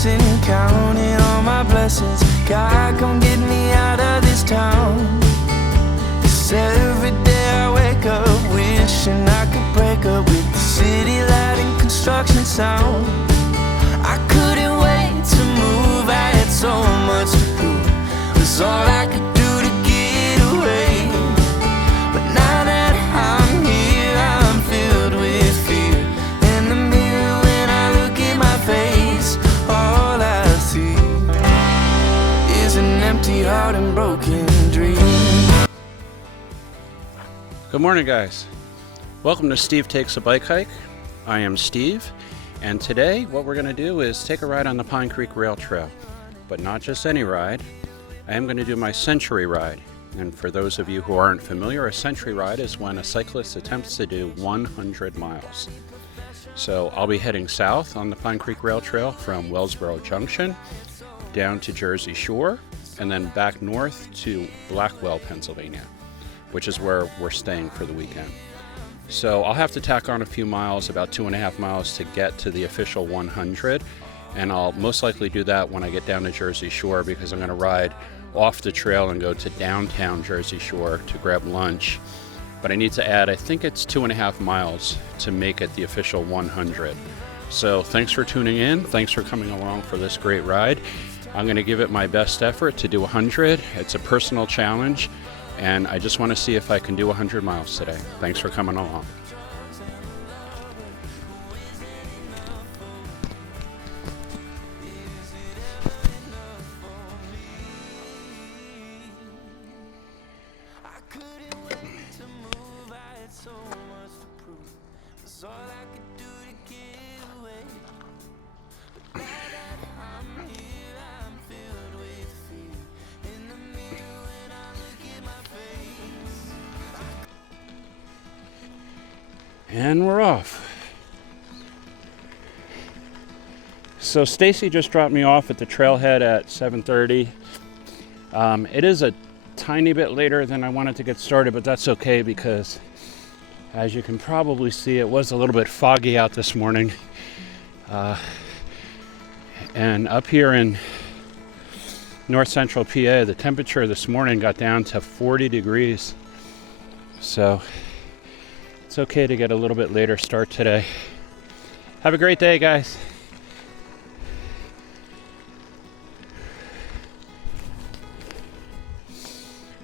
sitting counting all my blessings. God, come get me out of this town. 'Cause every day I wake up wishing I could break up with the city light and construction sound. I couldn't wait to move, I had so much to prove. It was all I could do to get away. But now that I'm here, I'm filled with fear. In the mirror when I look at my face, all I see is an empty heart and broken dreams. Good morning, guys. Welcome to Steve Takes a Bike Hike. I am Steve, and today what we're going to do is take a ride on the Pine Creek Rail Trail. But not just any ride. I am going to do my century ride. And for those of you who aren't familiar, a century ride is when a cyclist attempts to do 100 miles. So I'll be heading south on the Pine Creek Rail Trail from Wellsboro Junction down to Jersey Shore and then back north to Blackwell, Pennsylvania, which is where we're staying for the weekend. So I'll have to tack on a few miles, about 2.5 miles to get to the official 100. And I'll most likely do that when I get down to Jersey Shore because I'm going to ride off the trail and go to downtown Jersey Shore to grab lunch. But I need to add, I think it's 2.5 miles to make it the official 100. So thanks for tuning in. Thanks for coming along for this great ride. I'm going to give it my best effort to do 100. It's a personal challenge, and I just want to see if I can do 100 miles today. Thanks for coming along. And we're off. So Stacy just dropped me off at the trailhead at 7:30. It is a tiny bit later than I wanted to get started, but that's okay because as you can probably see, it was a little bit foggy out this morning. And up here in north central PA, the temperature this morning got down to 40 degrees. So it's okay to get a little bit later start today. Have a great day, guys.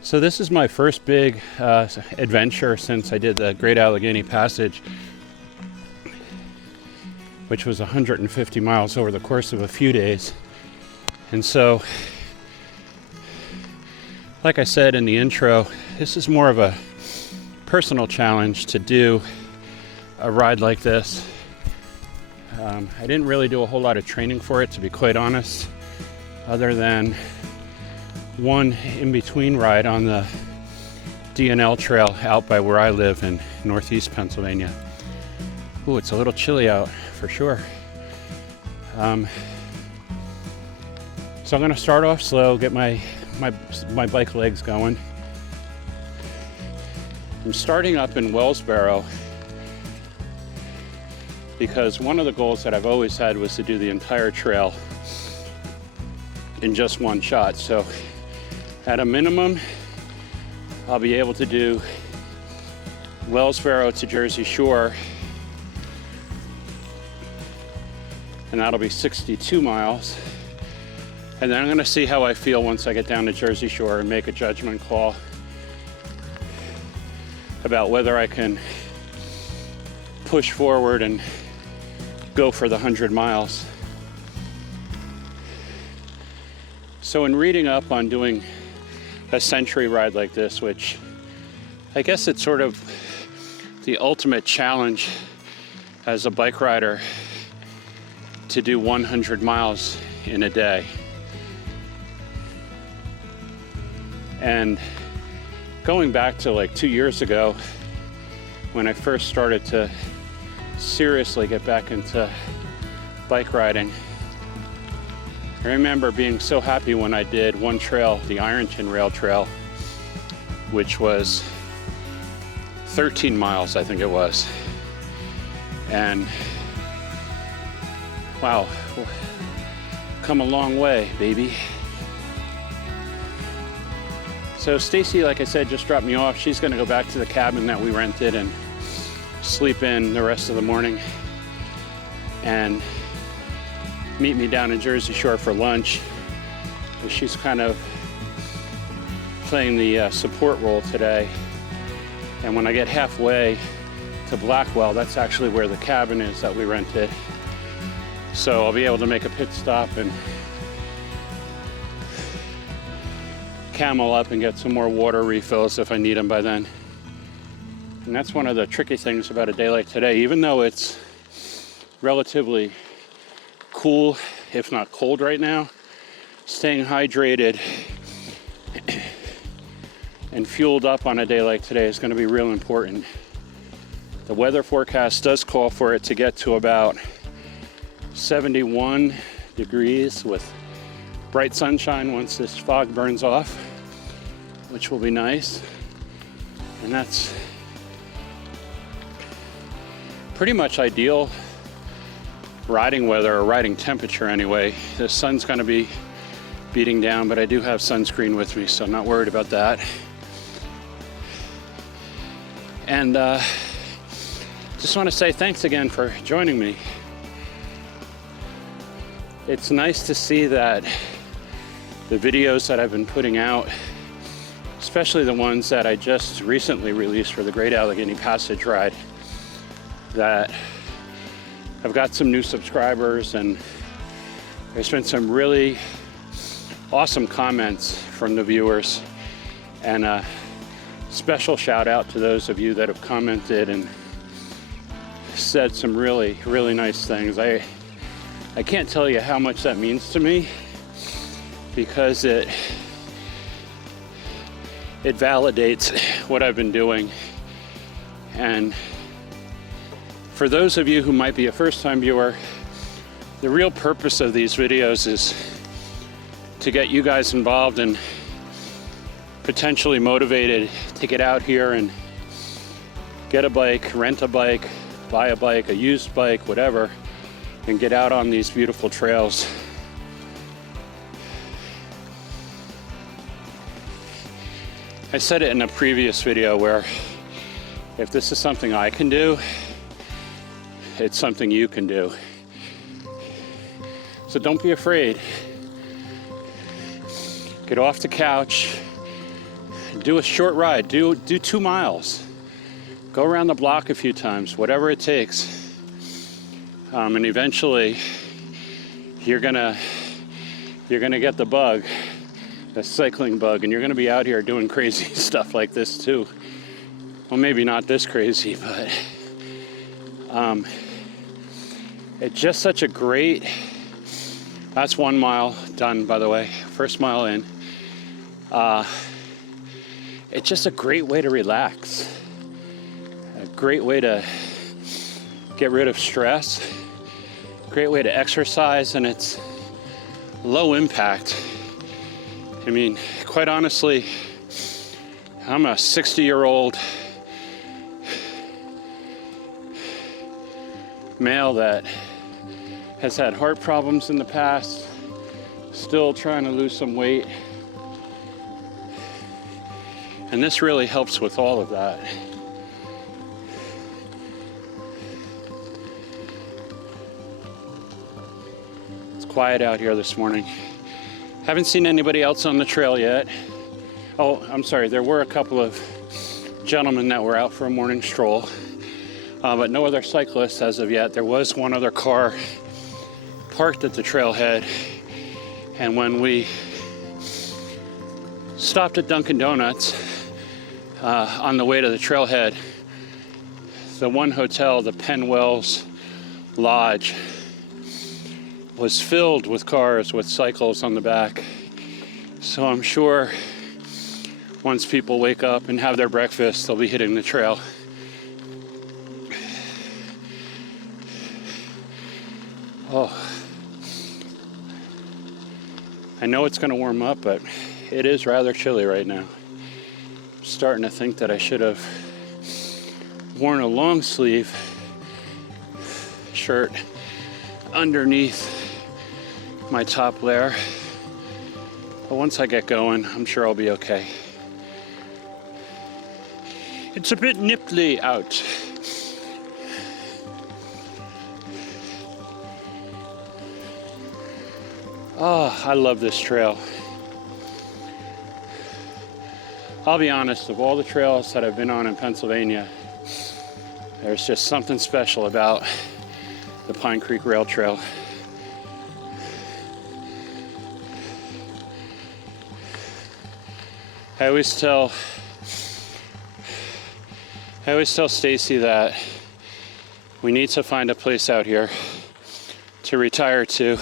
So this is my first big adventure since I did the Great Allegheny Passage, which was 150 miles over the course of a few days. And so, like I said in the intro, this is more of a personal challenge to do a ride like this. I didn't really do a whole lot of training for it, to be quite honest, other than one in-between ride on the D&L trail out by where I live in northeast Pennsylvania. Ooh, it's a little chilly out for sure. So I'm going to start off slow, get my bike legs going. I'm starting up in Wellsboro because one of the goals that I've always had was to do the entire trail in just one shot. So at a minimum, I'll be able to do Wellsboro to Jersey Shore, and that'll be 62 miles. And then I'm going to see how I feel once I get down to Jersey Shore and make a judgment call about whether I can push forward and go for the 100 miles. So in reading up on doing a century ride like this, which I guess it's sort of the ultimate challenge as a bike rider to do 100 miles in a day. And going back to like 2 years ago, when I first started to seriously get back into bike riding, I remember being so happy when I did one trail, the Ironton Rail Trail, which was 13 miles, I think it was. And wow, come a long way, baby. So Stacy, like I said, just dropped me off. She's gonna go back to the cabin that we rented and sleep in the rest of the morning and meet me down in Jersey Shore for lunch. So she's kind of playing the support role today. And when I get halfway to Blackwell, that's actually where the cabin is that we rented. So I'll be able to make a pit stop and Camel up and get some more water refills if I need them by then. And that's one of the tricky things about a day like today. Even though it's relatively cool, if not cold right now, staying hydrated and fueled up on a day like today is going to be real important. The weather forecast does call for it to get to about 71 degrees with bright sunshine once this fog burns off, which will be nice. And that's pretty much ideal riding weather, or riding temperature anyway. The sun's going to be beating down, but I do have sunscreen with me, so I'm not worried about that. And just want to say thanks again for joining me. It's nice to see that the videos that I've been putting out, especially the ones that I just recently released for the Great Allegheny Passage ride, that I've got some new subscribers, and there's been some really awesome comments from the viewers. And a special shout out to those of you that have commented and said some really, really nice things. I can't tell you how much that means to me, because it validates what I've been doing. And for those of you who might be a first-time viewer, the real purpose of these videos is to get you guys involved and potentially motivated to get out here and get a bike, rent a bike, buy a bike, a used bike, whatever, and get out on these beautiful trails. I said it in a previous video where if this is something I can do, it's something you can do. So don't be afraid. Get off the couch, do a short ride, do 2 miles. Go around the block a few times, whatever it takes. And eventually you're gonna get the bug, the cycling bug, and you're gonna be out here doing crazy stuff like this too. Well, maybe not this crazy, but it's just such a great, that's 1 mile done, by the way, first mile in. It's just a great way to relax, a great way to get rid of stress, great way to exercise, and it's low impact. I mean, quite honestly, I'm a 60-year-old male that has had heart problems in the past, still trying to lose some weight. And this really helps with all of that. It's quiet out here this morning. Haven't seen anybody else on the trail yet. Oh, I'm sorry, there were a couple of gentlemen that were out for a morning stroll, but no other cyclists as of yet. There was one other car parked at the trailhead, and when we stopped at Dunkin' Donuts on the way to the trailhead, the one hotel, the Penwells Lodge, was filled with cars with cycles on the back. So I'm sure once people wake up and have their breakfast, they'll be hitting the trail. Oh, I know it's going to warm up, but it is rather chilly right now. I'm starting to think that I should have worn a long sleeve shirt underneath my top layer. But once I get going, I'm sure I'll be okay. It's a bit nipply out. Oh, I love this trail. I'll be honest, of all the trails that I've been on in Pennsylvania, there's just something special about the Pine Creek Rail Trail. I always tell Stacy that we need to find a place out here to retire to.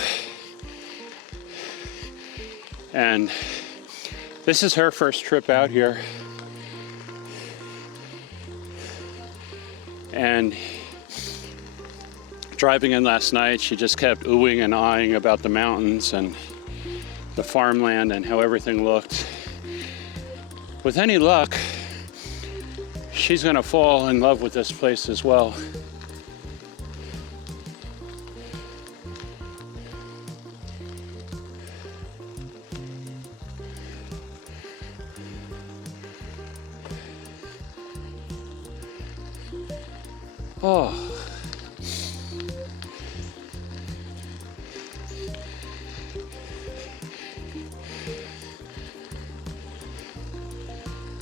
And this is her first trip out here. And driving in last night, she just kept oohing and aahing about the mountains and the farmland and how everything looked. With any luck, she's gonna fall in love with this place as well. Oh.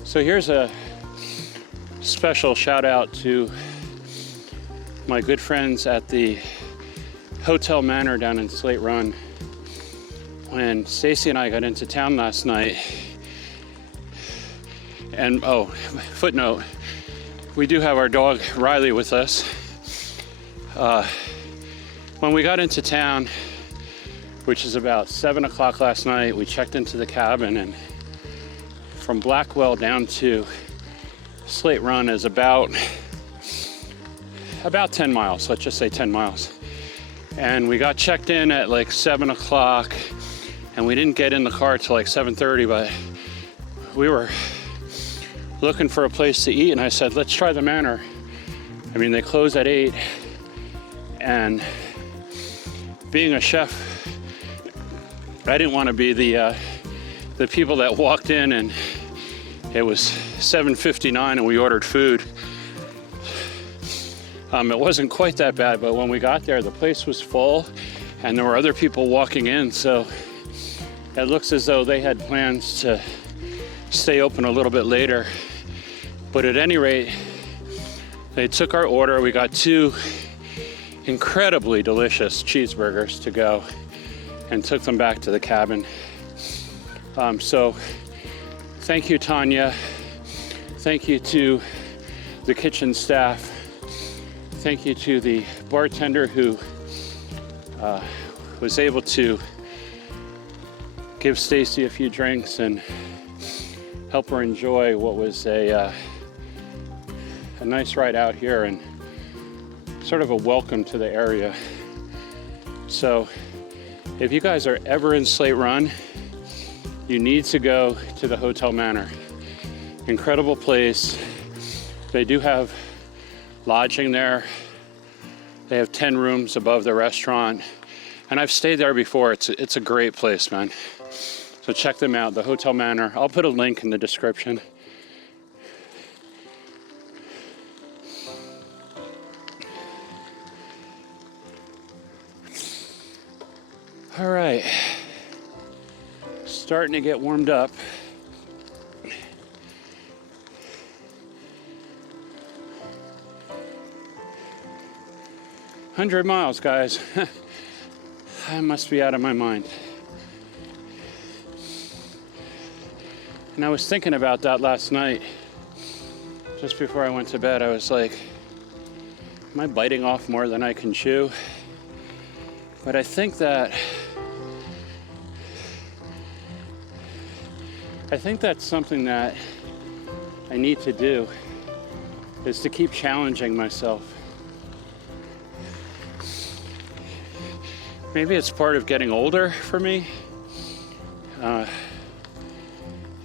So here's a special shout out to my good friends at the Hotel-Manor down in Slate Run. When Stacy and I got into town last night, and oh, footnote, we do have our dog Riley with us. When we got into town, which is about 7 o'clock last night, we checked into the cabin, and from Blackwell down to Slate Run is about 10 miles, let's just say 10 miles. And we got checked in at like 7 o'clock, and we didn't get in the car till like 7:30, but we were looking for a place to eat, and I said, let's try the Manor. I mean, they close at 8, and being a chef, I didn't want to be the people that walked in and it was 7:59 and we ordered food. It wasn't quite that bad, but when we got there, the place was full and there were other people walking in, so it looks as though they had plans to stay open a little bit later. But at any rate, they took our order. We got 2 incredibly delicious cheeseburgers to go and took them back to the cabin. So thank you, Tanya. Thank you to the kitchen staff. Thank you to the bartender who was able to give Stacy a few drinks and help her enjoy what was a nice ride out here and sort of a welcome to the area. So if you guys are ever in Slate Run, you need to go to the Hotel-Manor. Incredible place. They do have lodging there. They have 10 rooms above the restaurant. And I've stayed there before. It's a great place, man. So check them out, the Hotel-Manor. I'll put a link in the description. All right. Starting to get warmed up. "100 miles, guys." I must be out of my mind. And I was thinking about that last night. Just before I went to bed, I was like, am I biting off more than I can chew? But I think that's something that I need to do, is to keep challenging myself. Maybe it's part of getting older for me.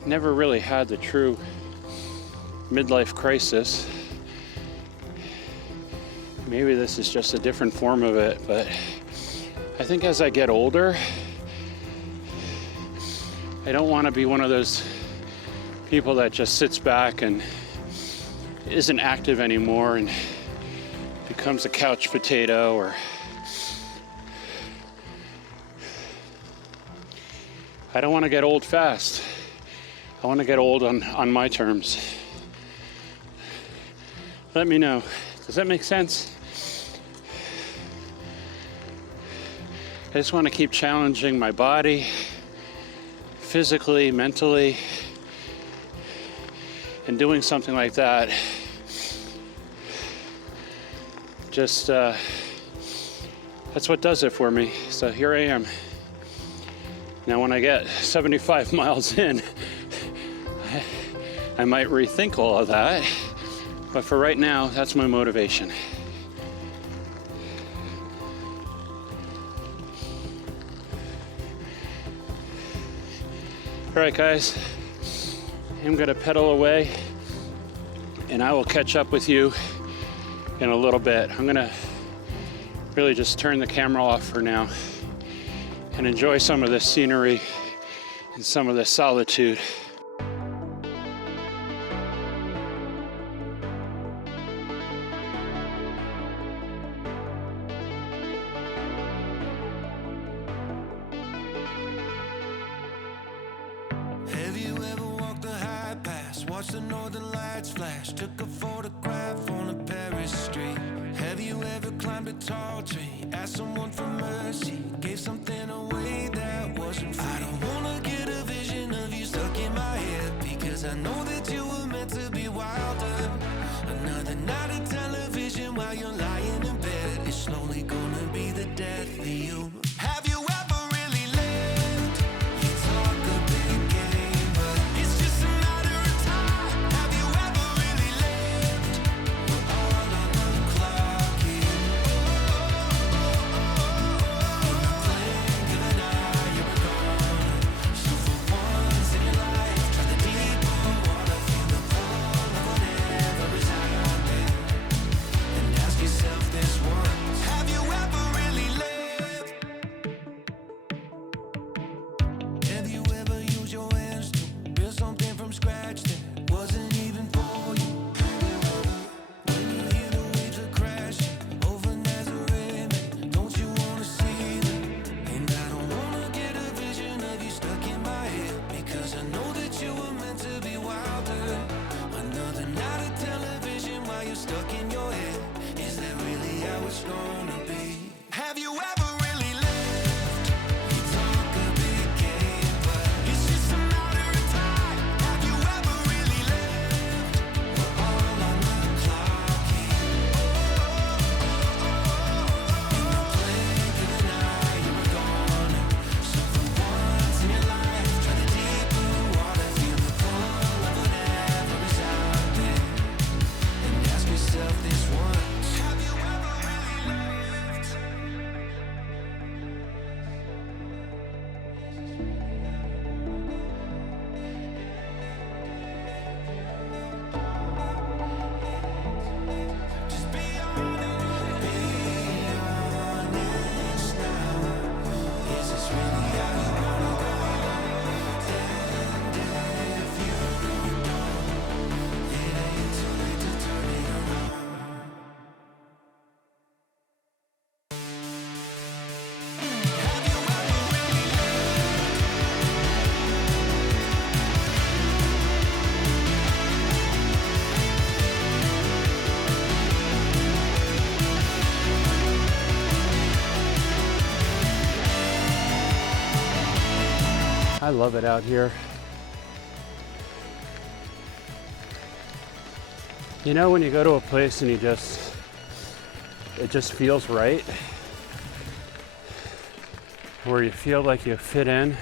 Never really had the true midlife crisis. Maybe this is just a different form of it, but I think as I get older, I don't want to be one of those people that just sits back and isn't active anymore and becomes a couch potato, or I don't want to get old fast. I want to get old on my terms. Let me know. Does that make sense? I just want to keep challenging my body, physically, mentally, and doing something like that. Just, that's what does it for me. So here I am. Now when I get 75 miles in, I might rethink all of that. But for right now, that's my motivation. All right, guys, I'm gonna pedal away and I will catch up with you in a little bit. I'm gonna really just turn the camera off for now and enjoy some of this scenery and some of this solitude. Have you ever walked the high pass, watched the northern lights flash, took a photograph on a Paris street? Have you ever climbed a tall tree, asked someone for mercy, gave something away that wasn't free? I don't wanna get a vision of you stuck in my head, because I know that you were meant to be wilder. Another night of television while you're lying in bed, it's slowly gonna be the death of you. Have you ever really lived? You talk a big game, but it's just a matter of time. Have you ever really lived? We're all on the clock here. In the blink of an eye, you're gone. So for once in your life, try the deeper water, feel the pull of whatever is out there, and ask yourself this once: have you ever really lived? Have you ever used your hands to build something from scratch that wasn't even for you? When you hear the waves are crashing over Nazareth, don't you wanna see them? And I don't wanna get a vision of you stuck in my head, because I know that you were meant to be wilder. Another night of television while you're stuck in your head. Is that really how it's gonna be? Have you ever really lived? You talk a big game, but it's just a matter of time. Have you ever really lived? We're all on the clock here. In the blink of an eye, you were gone. So for once in your life, try the deeper water, feel the pull of whatever is out there, and ask yourself this once: have you ever really lived? Just be honest, now. Is this really how you wanna go? And if you don't, it ain't too late to turn it around. Have you ever really I love it out here. You know, when you go to a place and it just feels right, where you feel like you fit in,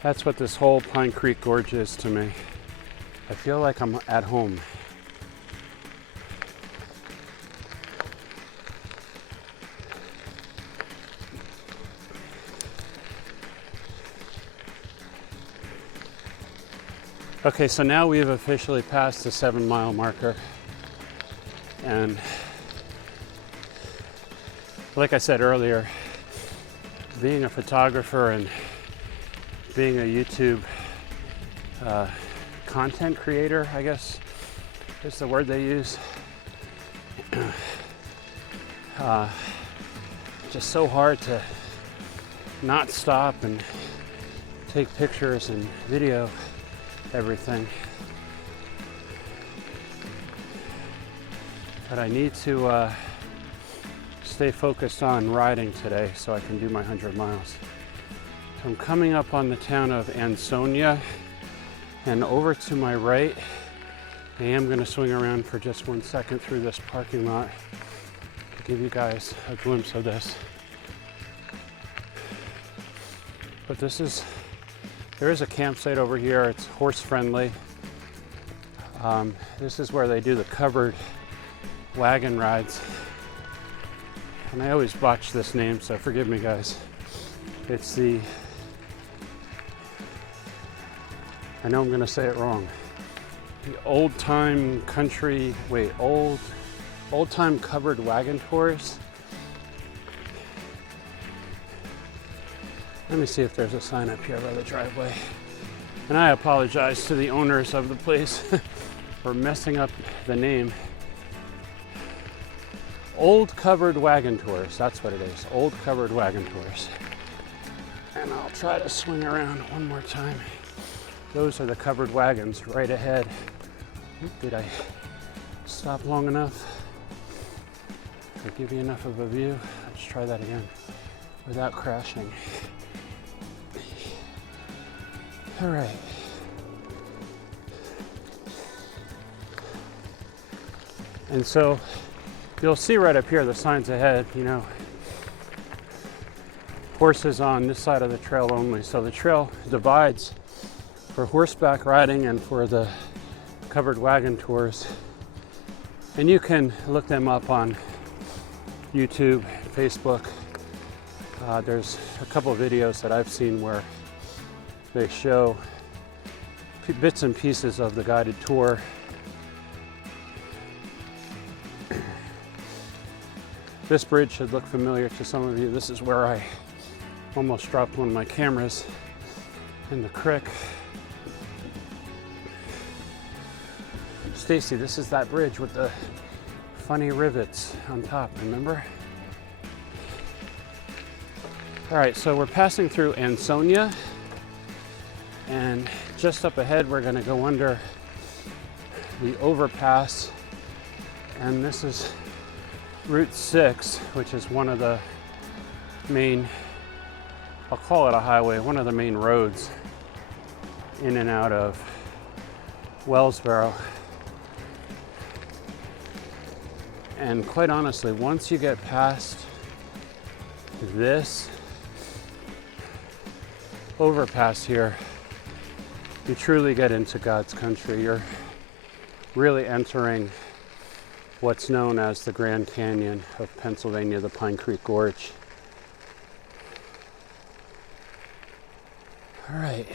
that's what this whole Pine Creek Gorge is to me. I feel like I'm at home. Okay, so now we've officially passed the 7-mile marker, and like I said earlier, being a photographer and being a YouTube content creator, I guess is the word they use. Just so hard to not stop and take pictures and video everything. But I need to stay focused on riding today so I can do my 100 miles. So I'm coming up on the town of Ansonia, and over to my right, I am going to swing around for just 1 second through this parking lot to give you guys a glimpse of this. But there is a campsite over here. It's horse friendly. This is where they do the covered wagon rides. And I always botch this name, so forgive me, guys. It's I know I'm going to say it wrong. The old time covered wagon tours. Let me see if there's a sign up here by the driveway. And I apologize to the owners of the place for messing up the name. Old Covered Wagon Tours, that's what it is. Old Covered Wagon Tours. And I'll try to swing around one more time. Those are the covered wagons right ahead. Did I stop long enough? Did I give you enough of a view? Let's try that again without crashing. All right. And so you'll see right up here the signs ahead, horses on this side of the trail only. So the trail divides for horseback riding and for the covered wagon tours. And you can look them up on YouTube, Facebook. There's a couple of videos that I've seen where they show bits and pieces of the guided tour. This bridge should look familiar to some of you. This is where I almost dropped one of my cameras in the creek. Stacy, this is that bridge with the funny rivets on top, remember? All right, so we're passing through Ansonia, and just up ahead we're going to go under the overpass, and this is Route 6, which is one of the main, I'll call it a highway, one of the main roads in and out of Wellsboro. And quite honestly, once you get past this overpass here, you truly get into God's country. You're really entering what's known as the Grand Canyon of Pennsylvania, the Pine Creek Gorge. All right,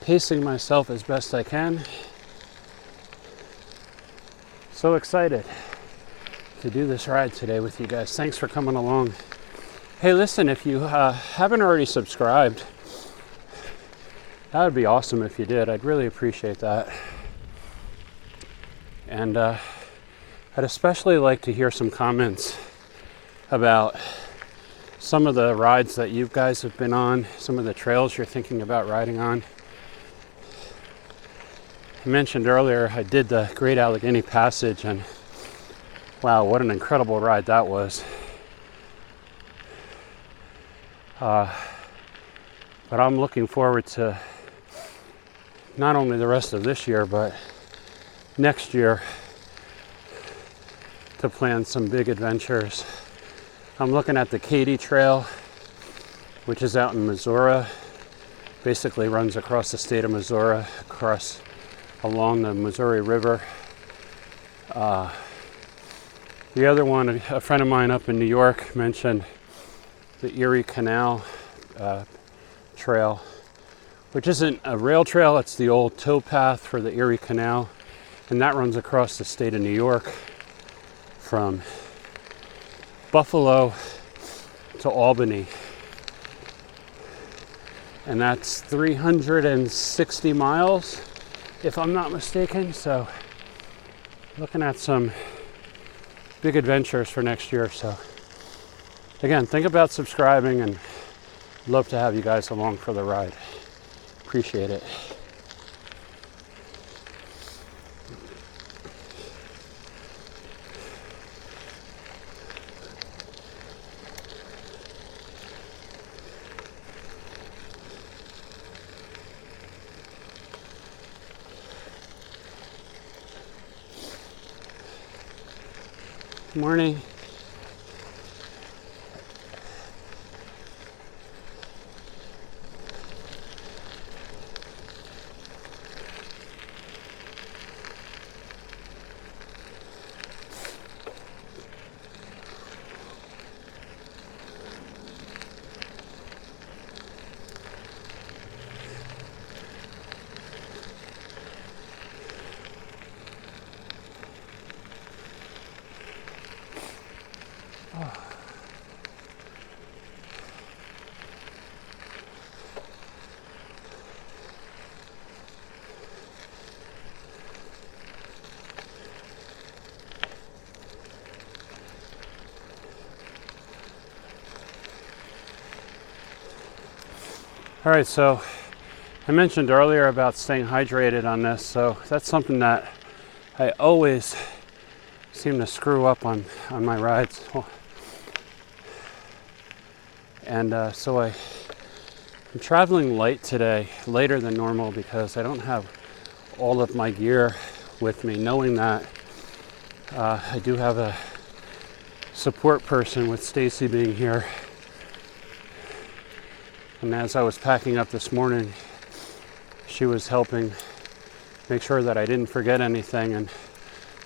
pacing myself as best I can. So excited to do this ride today with you guys. Thanks for coming along. Hey, listen, if you haven't already subscribed, that would be awesome if you did. I'd really appreciate that. And I'd especially like to hear some comments about some of the rides that you guys have been on, some of the trails you're thinking about riding on. I mentioned earlier I did the Great Allegheny Passage, and wow, what an incredible ride that was. But I'm looking forward to not only the rest of this year, but next year to plan some big adventures. I'm looking at the Katy Trail, which is out in Missouri. Basically runs across the state of Missouri, along the Missouri River. The other one, a friend of mine up in New York mentioned the Erie Canal Trail, which isn't a rail trail, it's the old towpath for the Erie Canal, and that runs across the state of New York from Buffalo to Albany. and that's 360 miles, if I'm not mistaken. So looking at some big adventures for next year. So again, think about subscribing, and love to have you guys along for the ride. Appreciate it. Morning. All right, so I mentioned earlier about staying hydrated on this, so that's something that I always seem to screw up on my rides. And so I'm traveling light today, later than normal, because I don't have all of my gear with me, knowing that I do have a support person with Stacy being here. And as I was packing up this morning, she was helping make sure that I didn't forget anything. And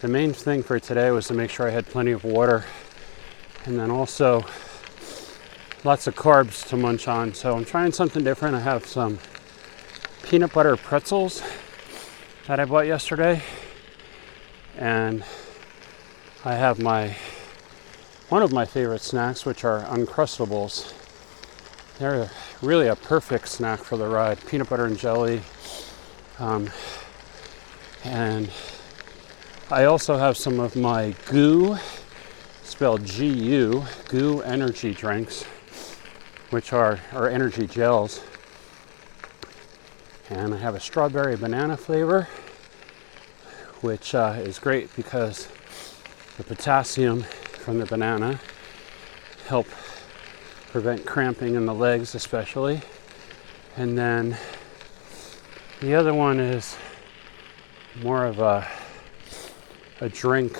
the main thing for today was to make sure I had plenty of water, and then also lots of carbs to munch on. So I'm trying something different. I have some peanut butter pretzels that I bought yesterday, and I have one of my favorite snacks, which are Uncrustables. They're really a perfect snack for the ride. Peanut butter and jelly. And I also have some of my GU, spelled G-U, GU energy drinks, which are energy gels. And I have a strawberry banana flavor, which is great because the potassium from the banana help prevent cramping in the legs especially. And then the other one is more of a drink,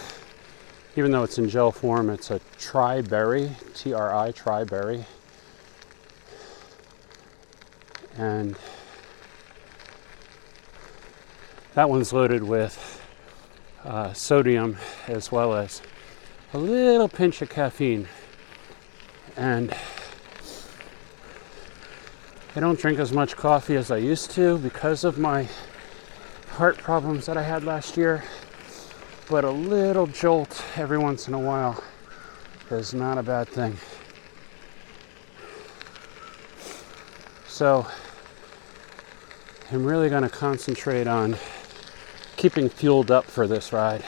even though it's in gel form. It's a tri-berry, T-R-I, tri-berry. And that one's loaded with sodium as well as a little pinch of caffeine. And I don't drink as much coffee as I used to because of my heart problems that I had last year, but a little jolt every once in a while is not a bad thing. So I'm really going to concentrate on keeping fueled up for this ride.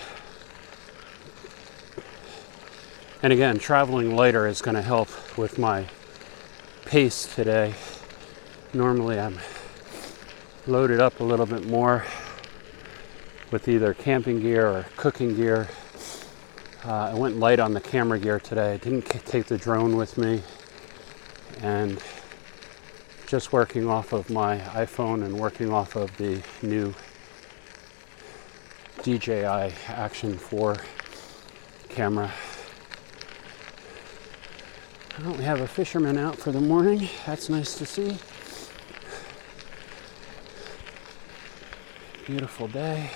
And again, traveling lighter is going to help with my pace today. Normally I'm loaded up a little bit more with either camping gear or cooking gear. I went light on the camera gear today. I didn't take the drone with me, and just working off of my iPhone and working off of the new DJI Action 4 camera. Oh, we have a fisherman out for the morning. That's nice to see. Beautiful day.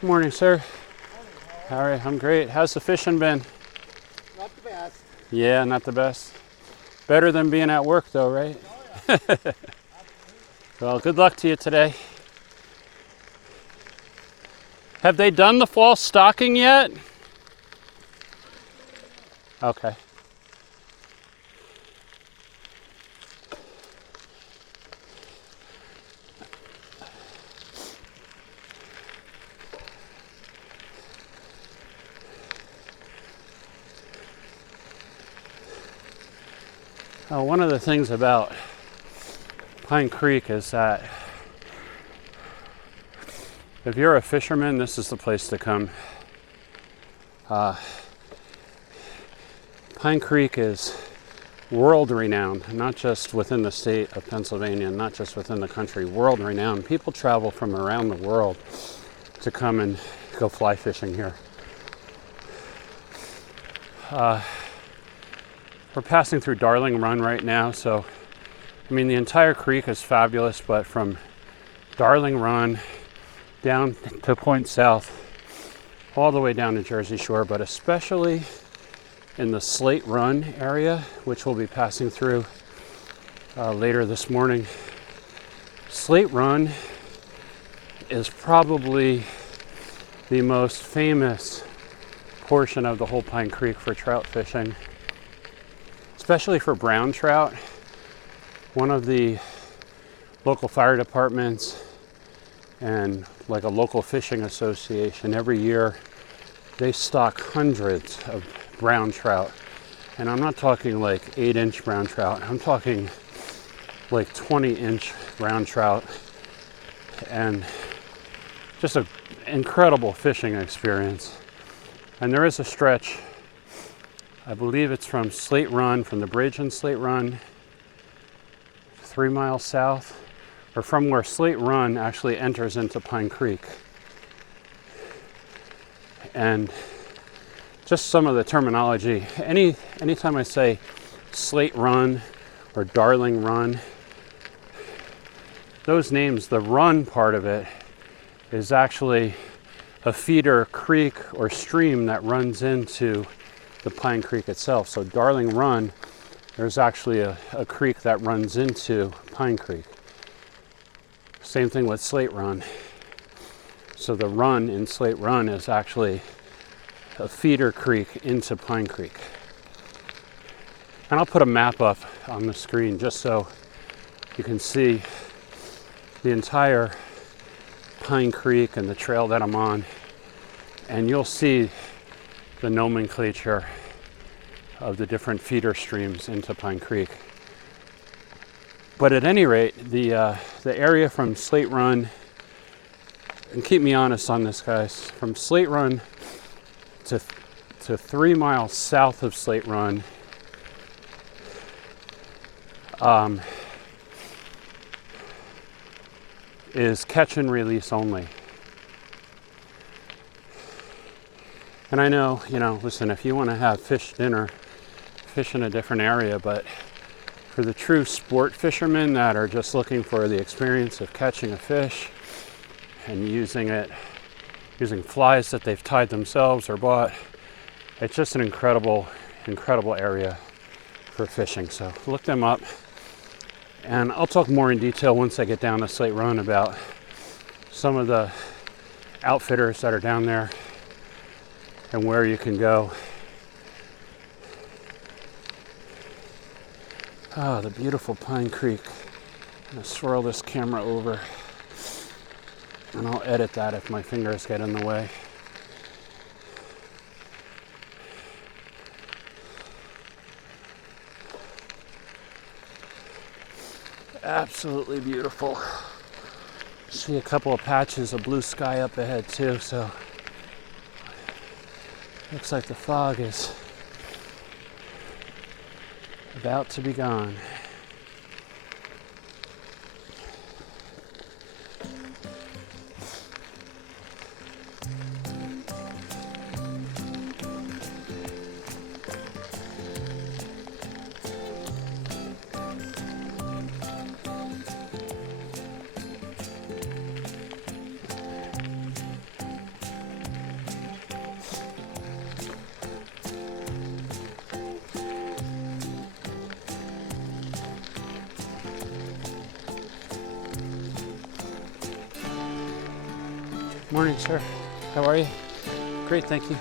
Good morning, sir. Morning, how are you? I'm great. How's the fishing been? Not the best. Yeah, not the best. Better than being at work, though, right? Oh, yeah. Well, good luck to you today. Have they done the fall stocking yet? Okay. One of the things about Pine Creek is that if you're a fisherman, this is the place to come. Pine Creek is world renowned, not just within the state of Pennsylvania, not just within the country, world renowned. People travel from around the world to come and go fly fishing here. We're passing through Darling Run right now, so I mean the entire creek is fabulous, but from Darling Run down to Point South, all the way down to Jersey Shore, but especially in the Slate Run area, which we'll be passing through later this morning. Slate Run is probably the most famous portion of the whole Pine Creek for trout fishing, especially for brown trout. One of the local fire departments and like a local fishing association, every year they stock hundreds of brown trout. And I'm not talking like 8-inch brown trout, I'm talking like 20-inch brown trout, and just an incredible fishing experience. And there is a stretch, I believe it's from Slate Run, from the bridge in Slate Run, 3 miles south, or from where Slate Run actually enters into Pine Creek. And just some of the terminology, anytime I say Slate Run or Darling Run, those names, the run part of it is actually a feeder creek or stream that runs into the Pine Creek itself. So Darling Run, there's actually a creek that runs into Pine Creek. Same thing with Slate Run. So the run in Slate Run is actually a feeder creek into Pine Creek. And I'll put a map up on the screen just so you can see the entire Pine Creek and the trail that I'm on, and you'll see the nomenclature of the different feeder streams into Pine Creek. But at any rate, the area from Slate Run, and keep me honest on this, guys, from Slate Run to 3 miles south of Slate Run, is catch and release only. And I know, listen, if you want to have fish dinner, fish in a different area, but for the true sport fishermen that are just looking for the experience of catching a fish and using flies that they've tied themselves or bought, it's just an incredible area for fishing. So look them up, and I'll talk more in detail once I get down to Slate Run about some of the outfitters that are down there and where you can go. Ah, the beautiful Pine Creek. I'm gonna swirl this camera over, and I'll edit that if my fingers get in the way. Absolutely beautiful. See a couple of patches of blue sky up ahead too, so looks like the fog is about to be gone. Morning, sir. How are you? Great, thank you.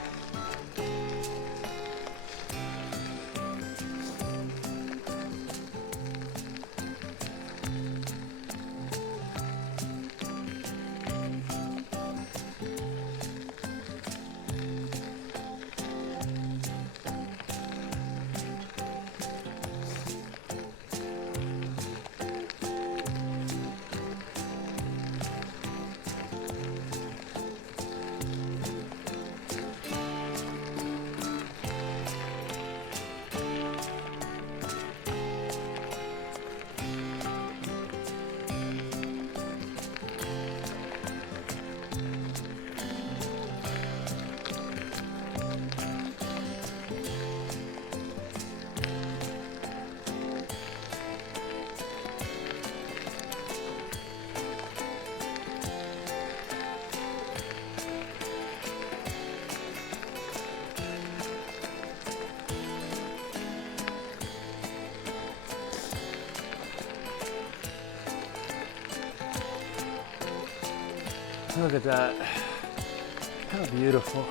Look at that. How beautiful.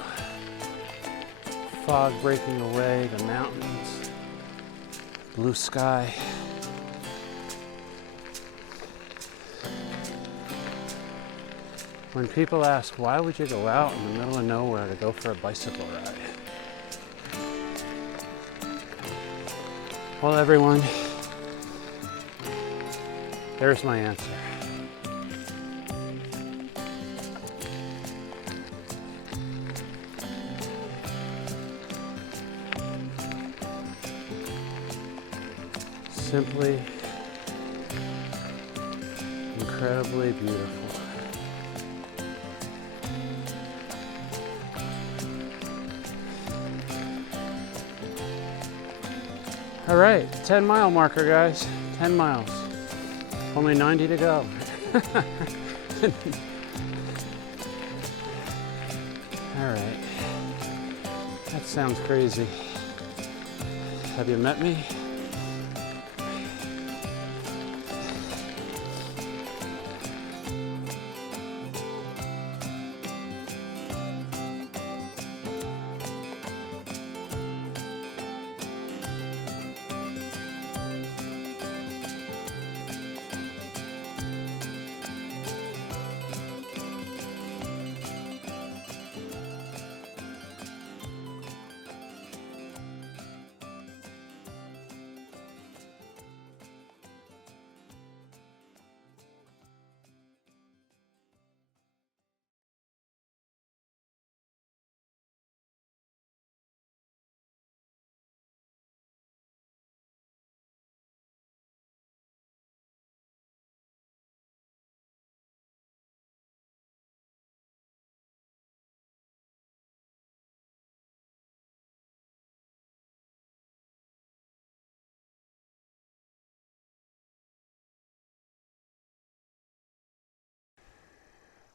Fog breaking away, the mountains, blue sky. When people ask, why would you go out in the middle of nowhere to go for a bicycle ride? Well, everyone, there's my answer. Simply incredibly beautiful. All right, 10-mile marker, guys. 10 miles. Only 90 to go. All right. That sounds crazy. Have you met me?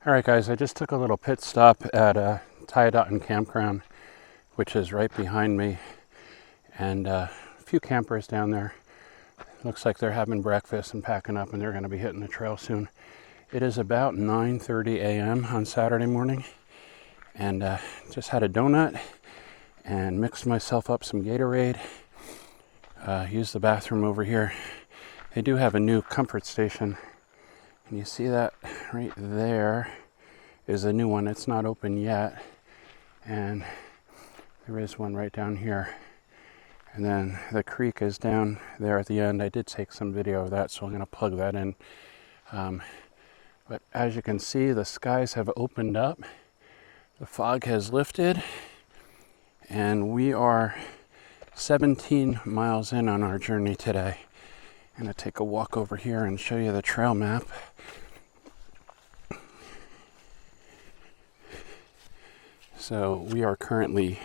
All right, guys, I just took a little pit stop at Tyadotten Campground, which is right behind me, and a few campers down there. Looks like they're having breakfast and packing up, and they're going to be hitting the trail soon. It is about 9:30 a.m. on Saturday morning, and just had a donut and mixed myself up some Gatorade. Used the bathroom over here. They do have a new comfort station. And you see that right there is a new one. It's not open yet. And there is one right down here. And then the creek is down there at the end. I did take some video of that, so I'm going to plug that in. But as you can see, the skies have opened up. The fog has lifted. And we are 17 miles in on our journey today. I'm going to take a walk over here and show you the trail map. So we are currently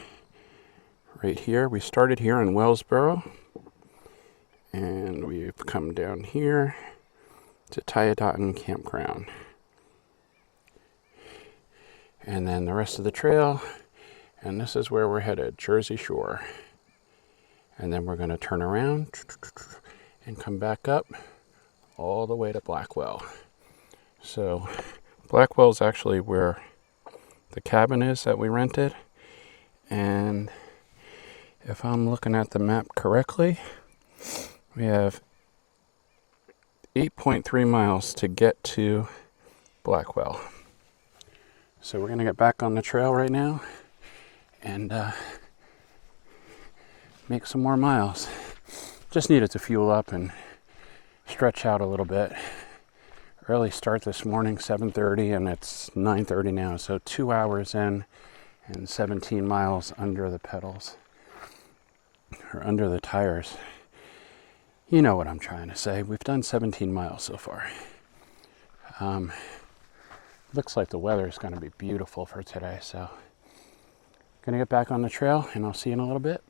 right here. We started here in Wellsboro, and we've come down here to Tyadotten Campground. And then the rest of the trail, and this is where we're headed, Jersey Shore. And then we're going to turn around and come back up all the way to Blackwell. So Blackwell is actually where the cabin is that we rented. And if I'm looking at the map correctly, we have 8.3 miles to get to Blackwell. So we're gonna get back on the trail right now and make some more miles. Just needed to fuel up and stretch out a little bit. Early start this morning, 7:30, and it's 9:30 now, so 2 hours in and 17 miles under the pedals, or under the tires. You know what I'm trying to say. We've done 17 miles so far. Looks like the weather is going to be beautiful for today, so gonna get back on the trail, and I'll see you in a little bit.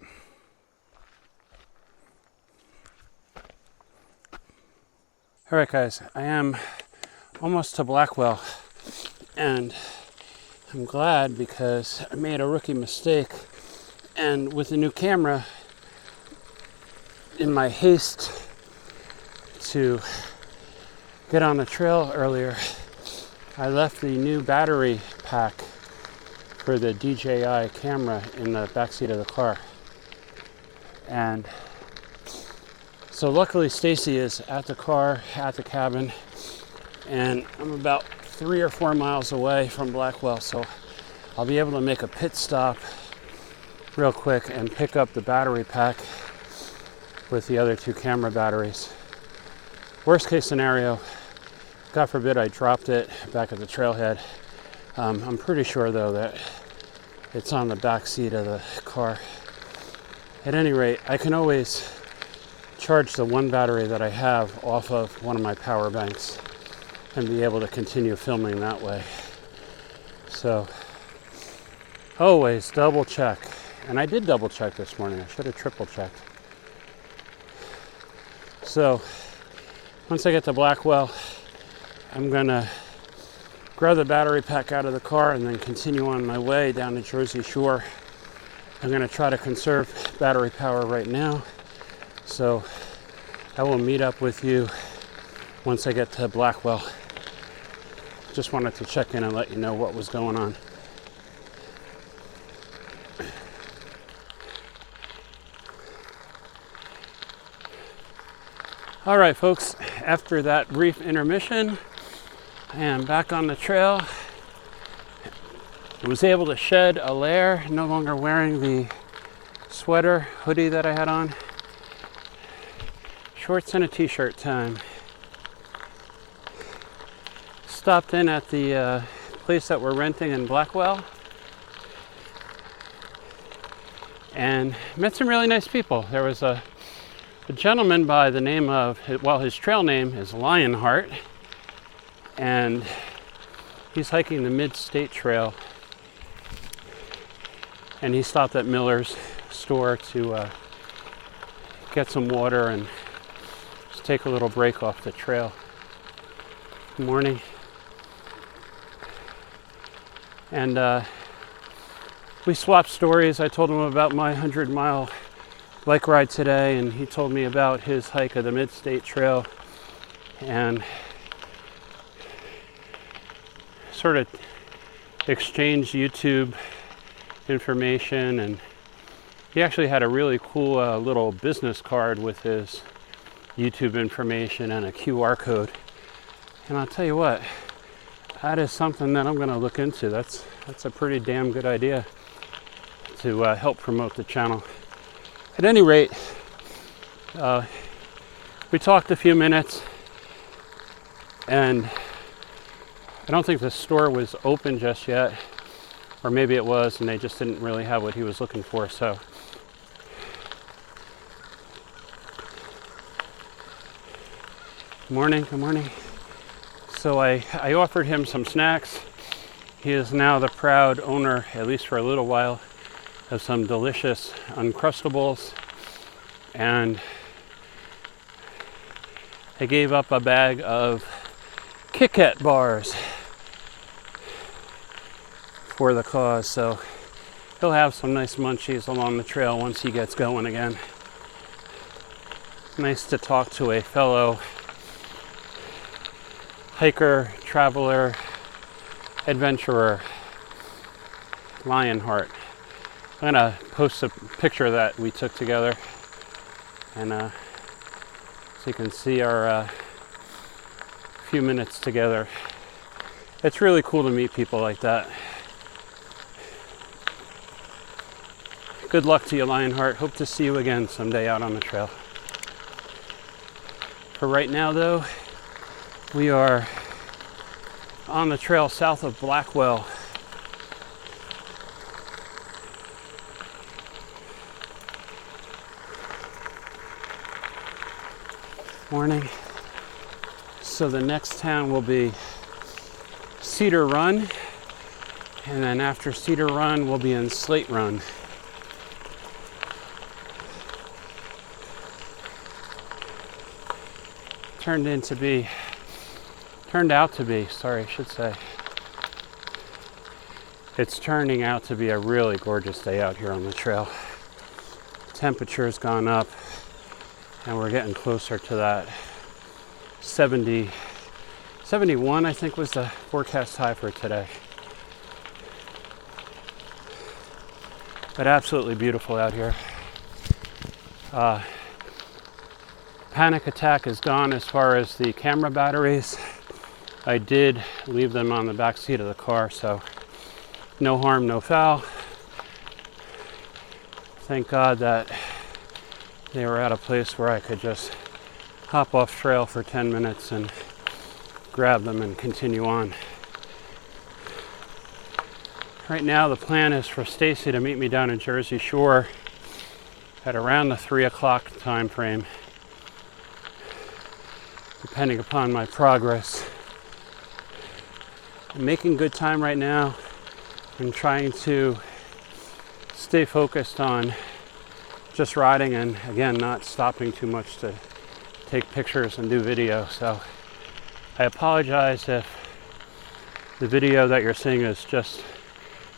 All right, guys, I am almost to Blackwell, and I'm glad because I made a rookie mistake, and with the new camera, in my haste to get on the trail earlier, I left the new battery pack for the DJI camera in the backseat of the car. And so luckily Stacy is at the car, at the cabin, and I'm about 3 or 4 miles away from Blackwell, so I'll be able to make a pit stop real quick and pick up the battery pack with the other 2 camera batteries. Worst case scenario, God forbid I dropped it back at the trailhead. I'm pretty sure though that it's on the back seat of the car. At any rate, I can always charge the one battery that I have off of one of my power banks and be able to continue filming that way. So always double check. And I did double check this morning. I should have triple checked. So once I get to Blackwell, I'm gonna grab the battery pack out of the car and then continue on my way down the Jersey Shore. I'm gonna try to conserve battery power right now. So I will meet up with you once I get to Blackwell. Just wanted to check in and let you know what was going on. All right, folks, after that brief intermission, I am back on the trail. I was able to shed a layer, no longer wearing the sweater, hoodie that I had on. Shorts and a t-shirt time. Stopped in at the place that we're renting in Blackwell and met some really nice people. There was a gentleman by the name of, well, his trail name is Lionheart, and he's hiking the Mid-State Trail, and he stopped at Miller's store to get some water and just take a little break off the trail. Good morning. And we swapped stories. I told him about my 100-mile bike ride today, and he told me about his hike of the Mid-State Trail, and sort of exchanged YouTube information. And he actually had a really cool little business card with his YouTube information and a QR code. And I'll tell you what, that is something that I'm going to look into. That's a pretty damn good idea to help promote the channel. At any rate, we talked a few minutes, and I don't think the store was open just yet, or maybe it was and they just didn't really have what he was looking for. So good morning. So I offered him some snacks. He is now the proud owner, at least for a little while, of some delicious Uncrustables, and I gave up a bag of Kit Kat bars for the cause, so he'll have some nice munchies along the trail once he gets going again. Nice to talk to a fellow hiker, traveler, adventurer. Lionheart. I'm gonna post a picture that we took together, and so you can see our few minutes together. It's really cool to meet people like that. Good luck to you, Lionheart. Hope to see you again someday out on the trail. For right now, though, we are on the trail south of Blackwell. Morning. So the next town will be Cedar Run, and then after Cedar Run, we'll be in Slate Run. Turned out to be, it's turning out to be a really gorgeous day out here on the trail. Temperature's gone up, and we're getting closer to that 71, I think, was the forecast high for today. But absolutely beautiful out here. Panic attack is gone as far as the camera batteries. I did leave them on the back seat of the car, so no harm, no foul. Thank God that they were at a place where I could just hop off trail for 10 minutes and grab them and continue on. Right now the plan is for Stacy to meet me down in Jersey Shore at around the 3 o'clock time frame, depending upon my progress. I'm making good time right now. I'm trying to stay focused on just riding and, again, not stopping too much to take pictures and do video. So I apologize if the video that you're seeing is just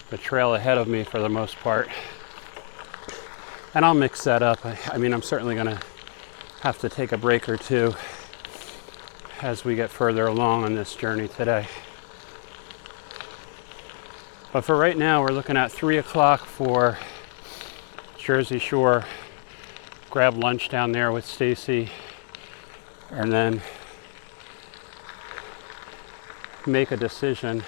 the trail ahead of me for the most part. And I'll mix that up. I mean, I'm certainly going to have to take a break or two as we get further along on this journey today. But for right now, we're looking at 3 o'clock for Jersey Shore. Grab lunch down there with Stacy, and then make a decision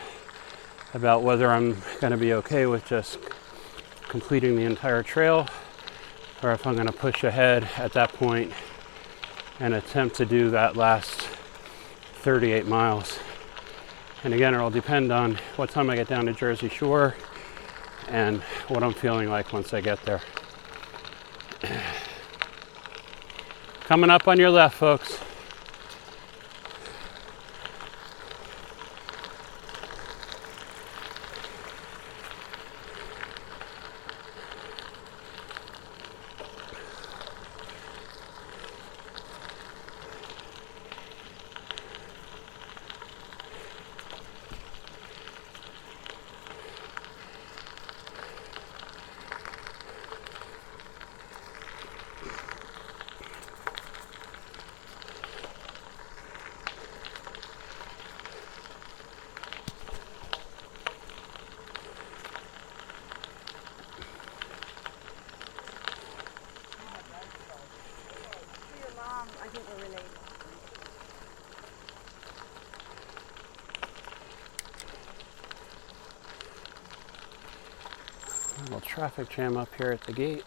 about whether I'm going to be okay with just completing the entire trail, or if I'm going to push ahead at that point and attempt to do that last 38 miles. And again, it'll depend on what time I get down to Jersey Shore and what I'm feeling like once I get there. Coming up on your left, folks. A little traffic jam up here at the gate.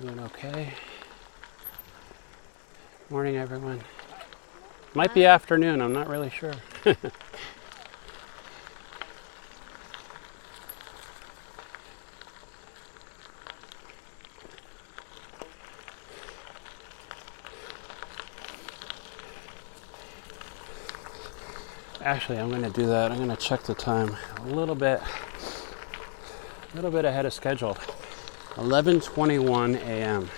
Doing okay. Morning, everyone. Might be afternoon, I'm not really sure. Actually, I'm going to do that. I'm going to check the time a little bit ahead of schedule. 11:21 a.m.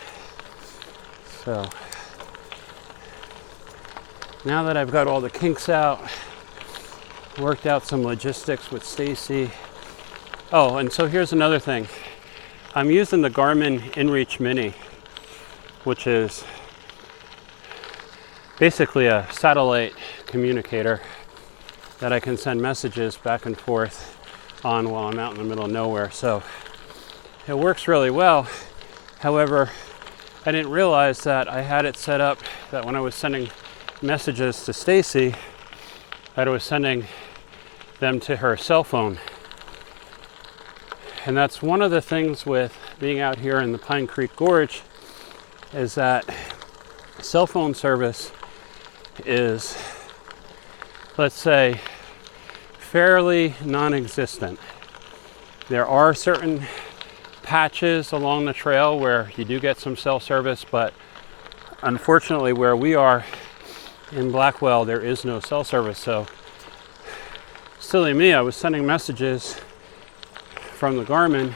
So now that I've got all the kinks out, worked out some logistics with Stacy. Oh, and so here's another thing. I'm using the Garmin InReach Mini, which is basically a satellite communicator that I can send messages back and forth on while I'm out in the middle of nowhere. So it works really well. However, I didn't realize that I had it set up that when I was sending messages to Stacy, that I was sending them to her cell phone. And that's one of the things with being out here in the Pine Creek Gorge, is that cell phone service is, let's say, fairly non-existent. There are certain patches along the trail where you do get some cell service, but unfortunately where we are in Blackwell, there is no cell service. So silly me, I was sending messages from the Garmin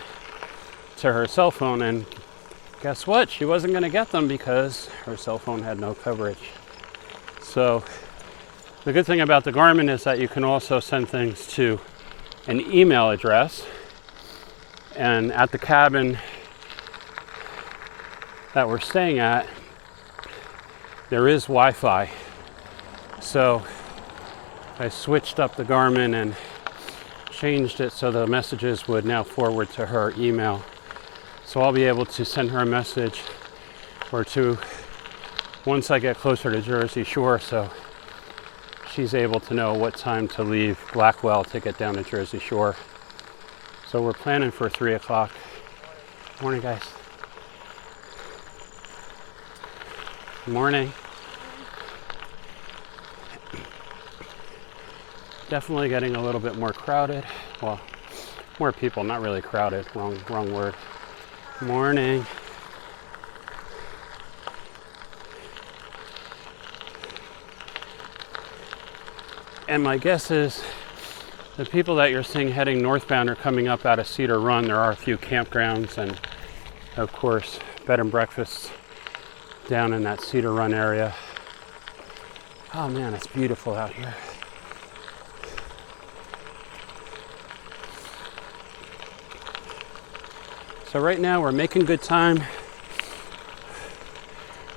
to her cell phone, and guess what? She wasn't going to get them because her cell phone had no coverage. So the good thing about the Garmin is that you can also send things to an email address. And at the cabin that we're staying at, there is Wi-Fi. So I switched up the Garmin and changed it so the messages would now forward to her email. So I'll be able to send her a message or two once I get closer to Jersey Shore, so she's able to know what time to leave Blackwell to get down to Jersey Shore. So we're planning for 3 o'clock. Morning, guys. Morning. Definitely getting a little bit more crowded. Well, more people, not really crowded. Wrong word. Morning. And my guess is the people that you're seeing heading northbound are coming up out of Cedar Run. There are a few campgrounds and, of course, bed and breakfasts down in that Cedar Run area. Oh man, it's beautiful out here. So right now we're making good time.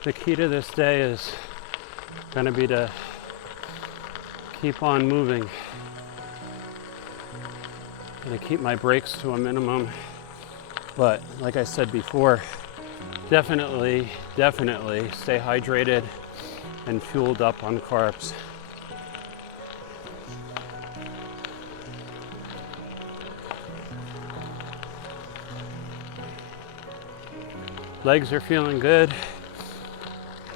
The key to this day is going to be to keep on moving and to keep my brakes to a minimum. But like I said before, definitely stay hydrated and fueled up on carbs. Legs are feeling good.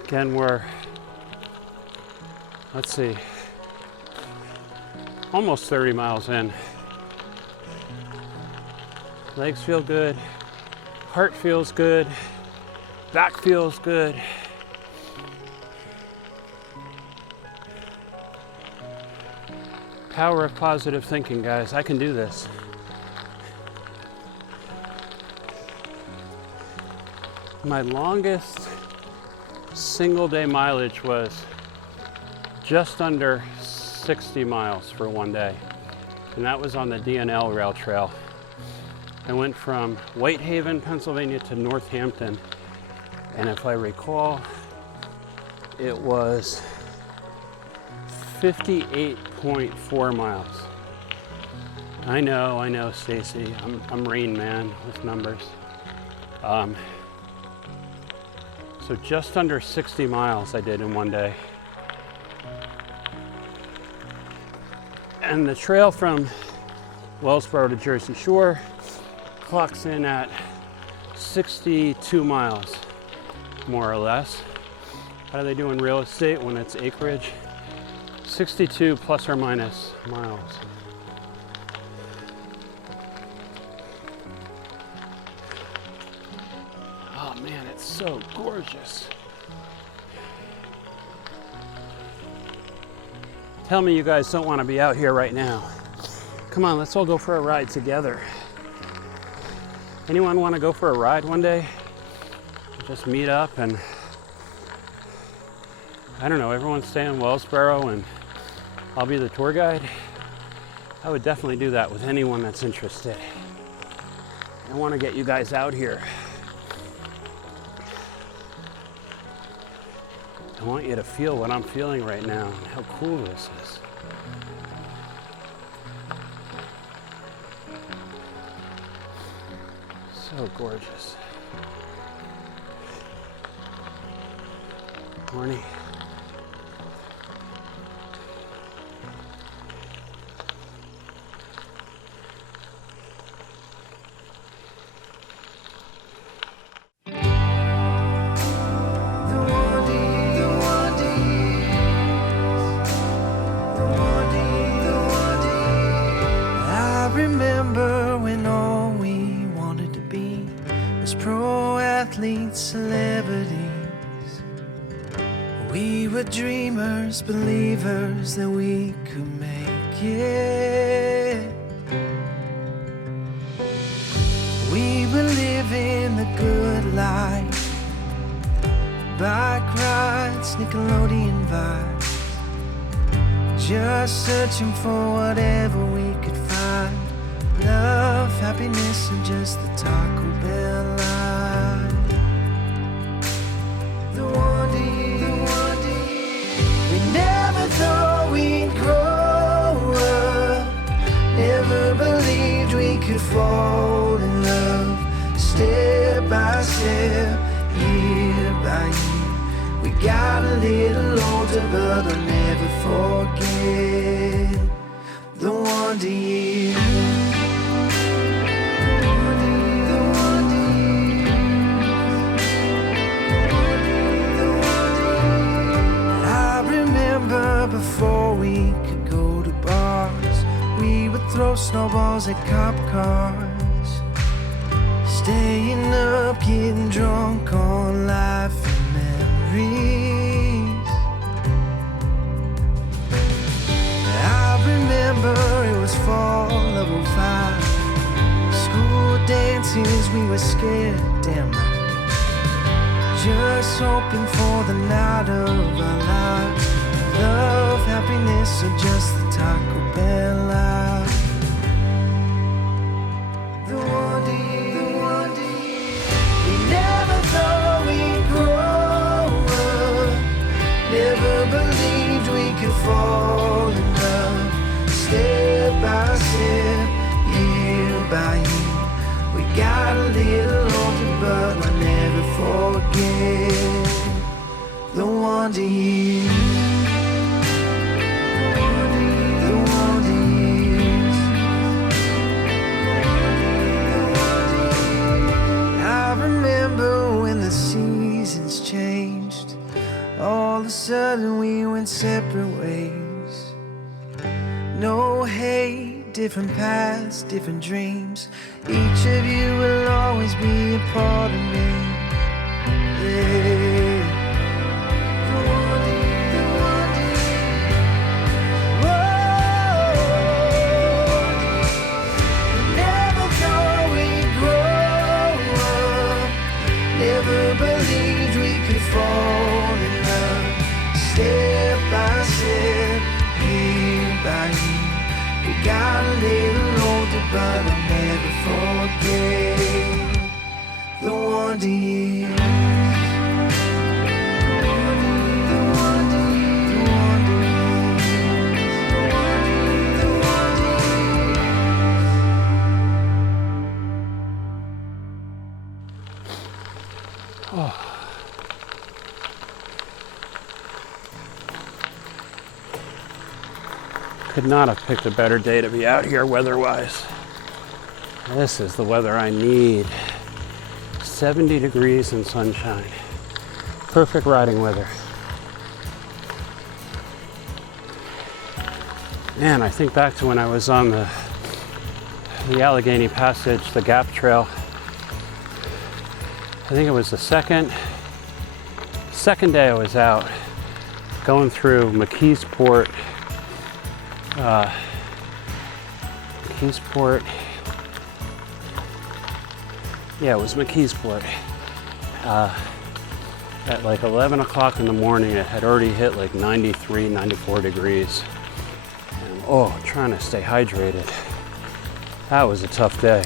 Again, we're, let's see, almost 30 miles in. Legs feel good. Heart feels good. Back feels good. Power of positive thinking, guys. I can do this. My longest single day mileage was just under 60 miles for one day. And that was on the DNL rail trail. I went from Whitehaven, Pennsylvania to Northampton. And if I recall, it was 58.4 miles. I know, Stacy. I'm Rain Man with numbers. So just under 60 miles I did in one day. And the trail from Wellsboro to Jersey Shore clocks in at 62 miles, more or less. How do they do in real estate when it's acreage? 62 plus or minus miles. Oh man, it's so gorgeous. Tell me you guys don't want to be out here right now. Come on, let's all go for a ride together. Anyone want to go for a ride one day? Just meet up and, I don't know, everyone stay in Wellsboro and I'll be the tour guide. I would definitely do that with anyone that's interested. I want to get you guys out here. I want you to feel what I'm feeling right now and how cool this is. So gorgeous. Morning. I remember when all we wanted to be was pro athletes, celebrities. We were dreamers, believers that we could make it. We were living the good life, bike rides, Nickelodeon vibes, just searching for whatever we could find. Love, happiness, and just the Taco Bell life. The wonder years. We never thought we'd grow up. Never believed we could fall in love. Step by step, year by year, we got a little older, but I'll never forget the wonder years. Before we could go to bars, we would throw snowballs at cop cars, staying up, getting drunk on life and memories. I remember it was fall of '05, school dances, we were scared, damn right, just hoping for the night of our lives. Love, happiness, or just the Taco Bell life. The wonder years. We never thought we'd grow up. Never believed we could fall in love. Step by step, year by year, we got a little older, but I'll never forget the wonder years. Changed. All of a sudden we went separate ways. No hate, different paths, different dreams. Each of you will always be a part of me. Yeah. Fall in love, step by step, year by year. We got a little older, but I'll never forget the wonder years. Could not have picked a better day to be out here weather-wise. This is the weather I need. 70 degrees and sunshine. Perfect riding weather. Man, I think back to when I was on the Allegheny Passage, the Gap Trail. I think it was the second day I was out going through McKeesport. Yeah, it was McKeesport. At like 11 o'clock in the morning, it had already hit like 93, 94 degrees. And trying to stay hydrated. That was a tough day.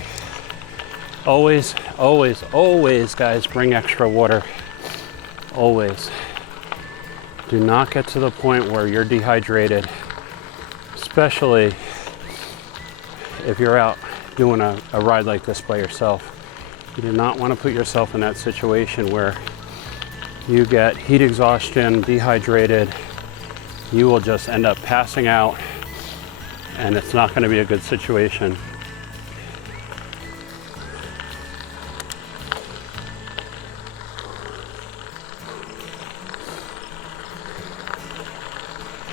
Always, always, always, guys, bring extra water. Always. Do not get to the point where you're dehydrated, especially if you're out doing a ride like this by yourself. You do not want to put yourself in that situation where you get heat exhaustion, dehydrated. You will just end up passing out, and it's not going to be a good situation.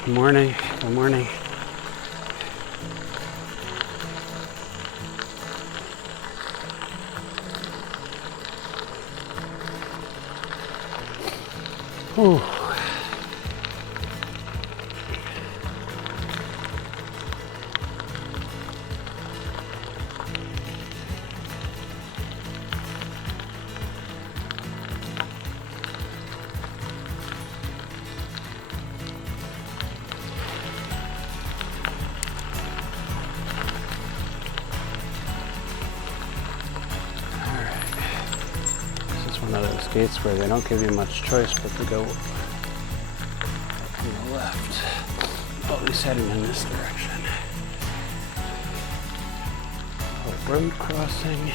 Good morning. Good morning. Whew. One of those gates where they don't give you much choice but to go on the left. Oh, he's heading in this direction. A road crossing.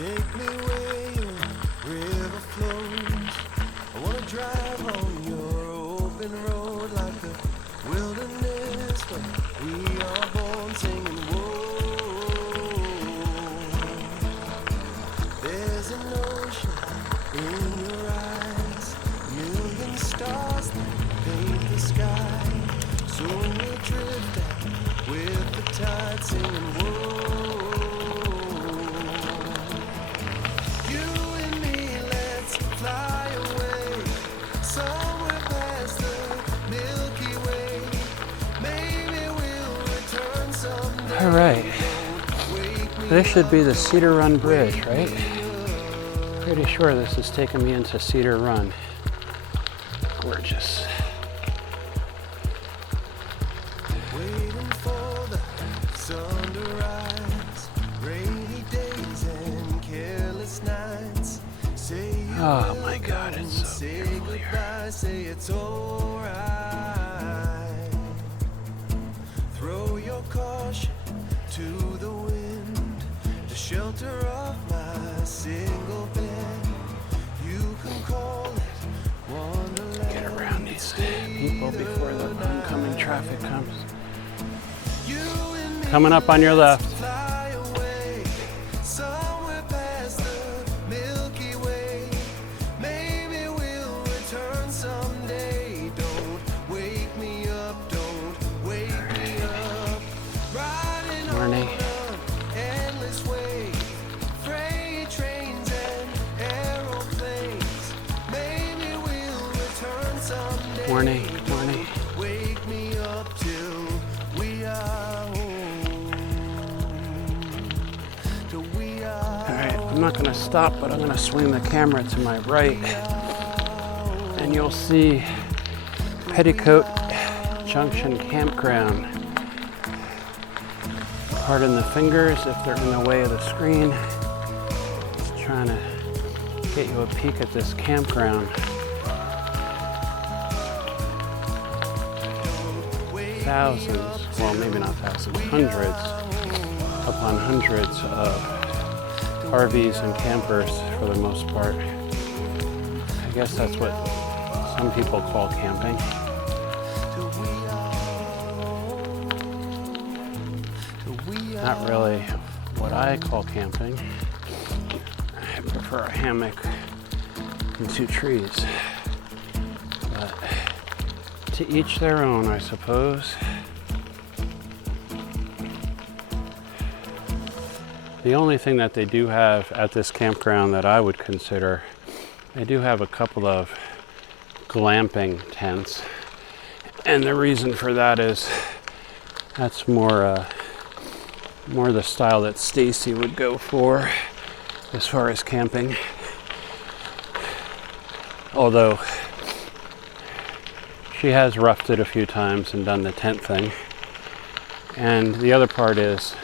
Take me where your river flows. I wanna drive on your open road like a wilderness where we are born singing whoa. There's an ocean in your eyes, a million stars that paint the sky. So we'll drift out with the tide singing whoa. Fly away somewhere past the Milky Way. Maybe we'll return someday. All right. This should be the Cedar Run Bridge, right? Pretty sure this is taking me into Cedar Run. Gorgeous. Waiting for the sun to rise. Rainy days and careless nights. Oh my God, it's so beautiful here. Say it's alright. Throw your caution to the wind, the shelter of my single bed. You can call it Wonderland. Get around these people before the oncoming traffic comes. Coming up on your left. Morning, morning. Wake me up till we are home. Till we are. All right, I'm not gonna stop, but I'm gonna swing the camera to my right, and you'll see Petticoat Junction Campground. Pardon the fingers if they're in the way of the screen. Just trying to get you a peek at this campground. Thousands, well maybe not thousands, hundreds upon hundreds of RVs and campers for the most part. I guess that's what some people call camping. Not really what I call camping. I prefer a hammock and 2 trees. But to each their own, I suppose. The only thing that they do have at this campground that I would consider, they do have a couple of glamping tents. And the reason for that is that's more the style that Stacy would go for as far as camping. Although she has roughed it a few times and done the tent thing. And the other part is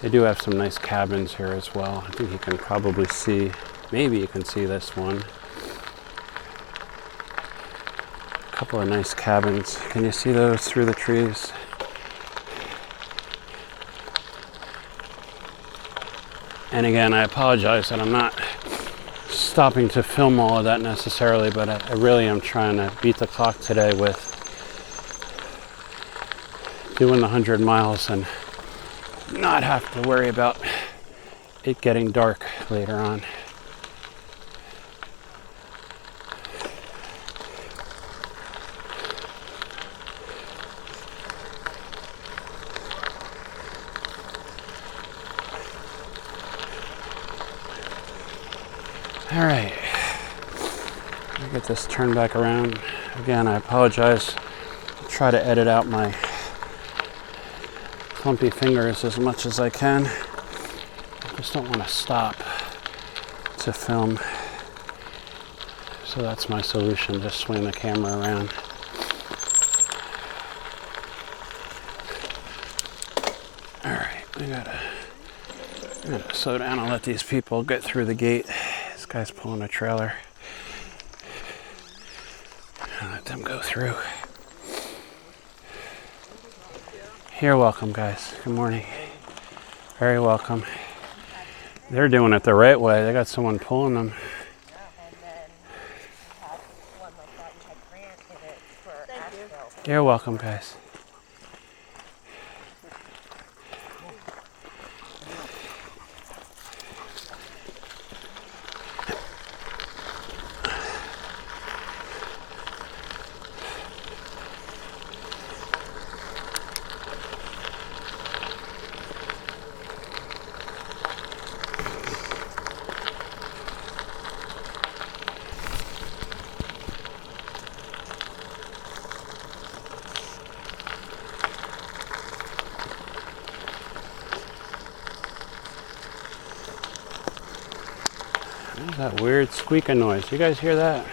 they do have some nice cabins here as well. I think you can probably see, maybe you can see this one. A couple of nice cabins. Can you see those through the trees? And again, I apologize that I'm not stopping to film all of that necessarily, but I really am trying to beat the clock today with doing the 100 miles and not have to worry about it getting dark later on. All right, let me get this turned back around. Again, I apologize. I'll try to edit out my clumpy fingers as much as I can. I just don't want to stop to film. So that's my solution, just swing the camera around. All right, I'm gonna slow down and let these people get through the gate. This guy's pulling a trailer. I'll let them go through. You're welcome, guys. Good morning. Very welcome. They're doing it the right way. They got someone pulling them. You're welcome, guys. What's that weird squeaking noise? You guys hear that?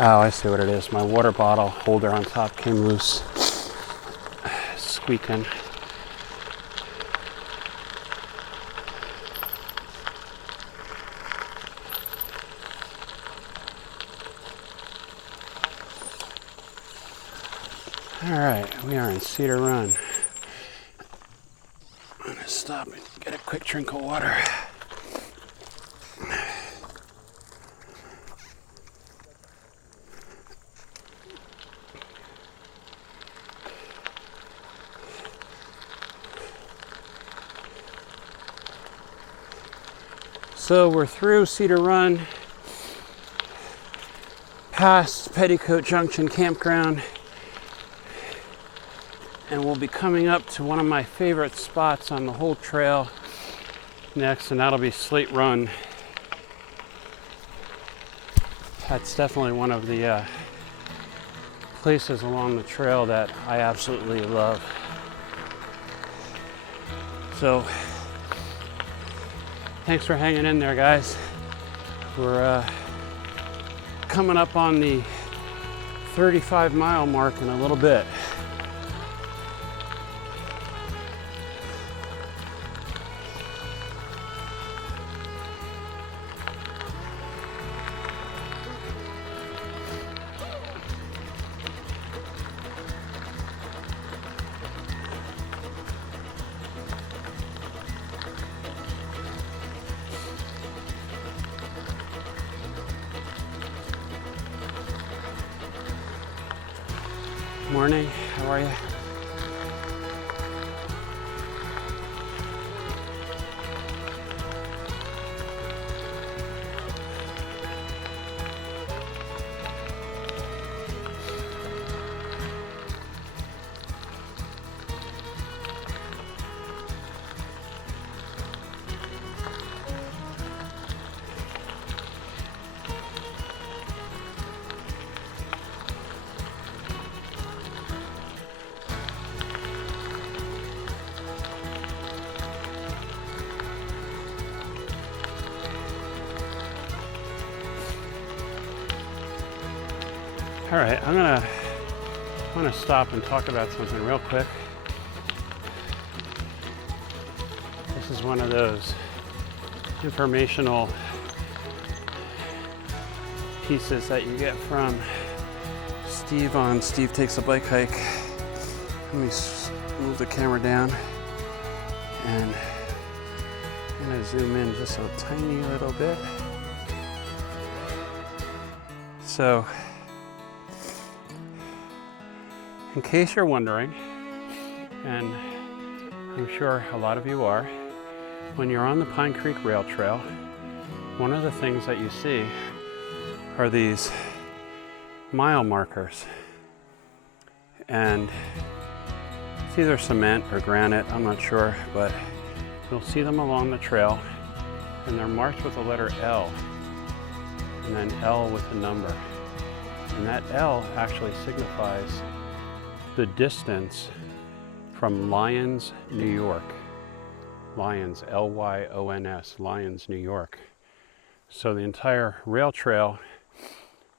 Oh, I see what it is. My water bottle holder on top came loose. Squeaking. All right, we are in Cedar Run. I'm gonna stop and get a quick drink of water. So we're through Cedar Run, past Petticoat Junction Campground, and we'll be coming up to one of my favorite spots on the whole trail next, and that'll be Slate Run. That's definitely one of the places along the trail that I absolutely love. So thanks for hanging in there, guys. We're coming up on the 35-mile mark in a little bit. Morning, how are you? All right, I'm gonna stop and talk about something real quick. This is one of those informational pieces that you get from Steve on Steve Takes a Bike Hike. Let me move the camera down and I'm gonna zoom in just a tiny little bit. So, in case you're wondering, and I'm sure a lot of you are, when you're on the Pine Creek Rail Trail, one of the things that you see are these mile markers. And it's either cement or granite, I'm not sure, but you'll see them along the trail, and they're marked with the letter L, and then L with a number. And that L actually signifies the distance from Lyons, New York. Lyons, L-Y-O-N-S, Lyons, New York. So the entire rail trail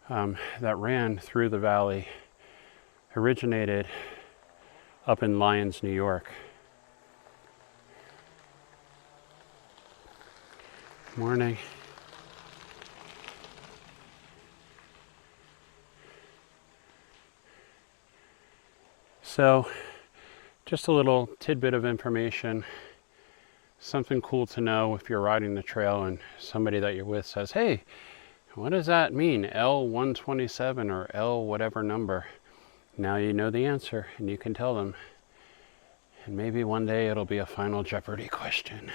that ran through the valley originated up in Lyons, New York. Morning. So, just a little tidbit of information, something cool to know if you're riding the trail and somebody that you're with says, hey, what does that mean, L127 or L whatever number? Now you know the answer and you can tell them. And maybe one day it'll be a Final Jeopardy question.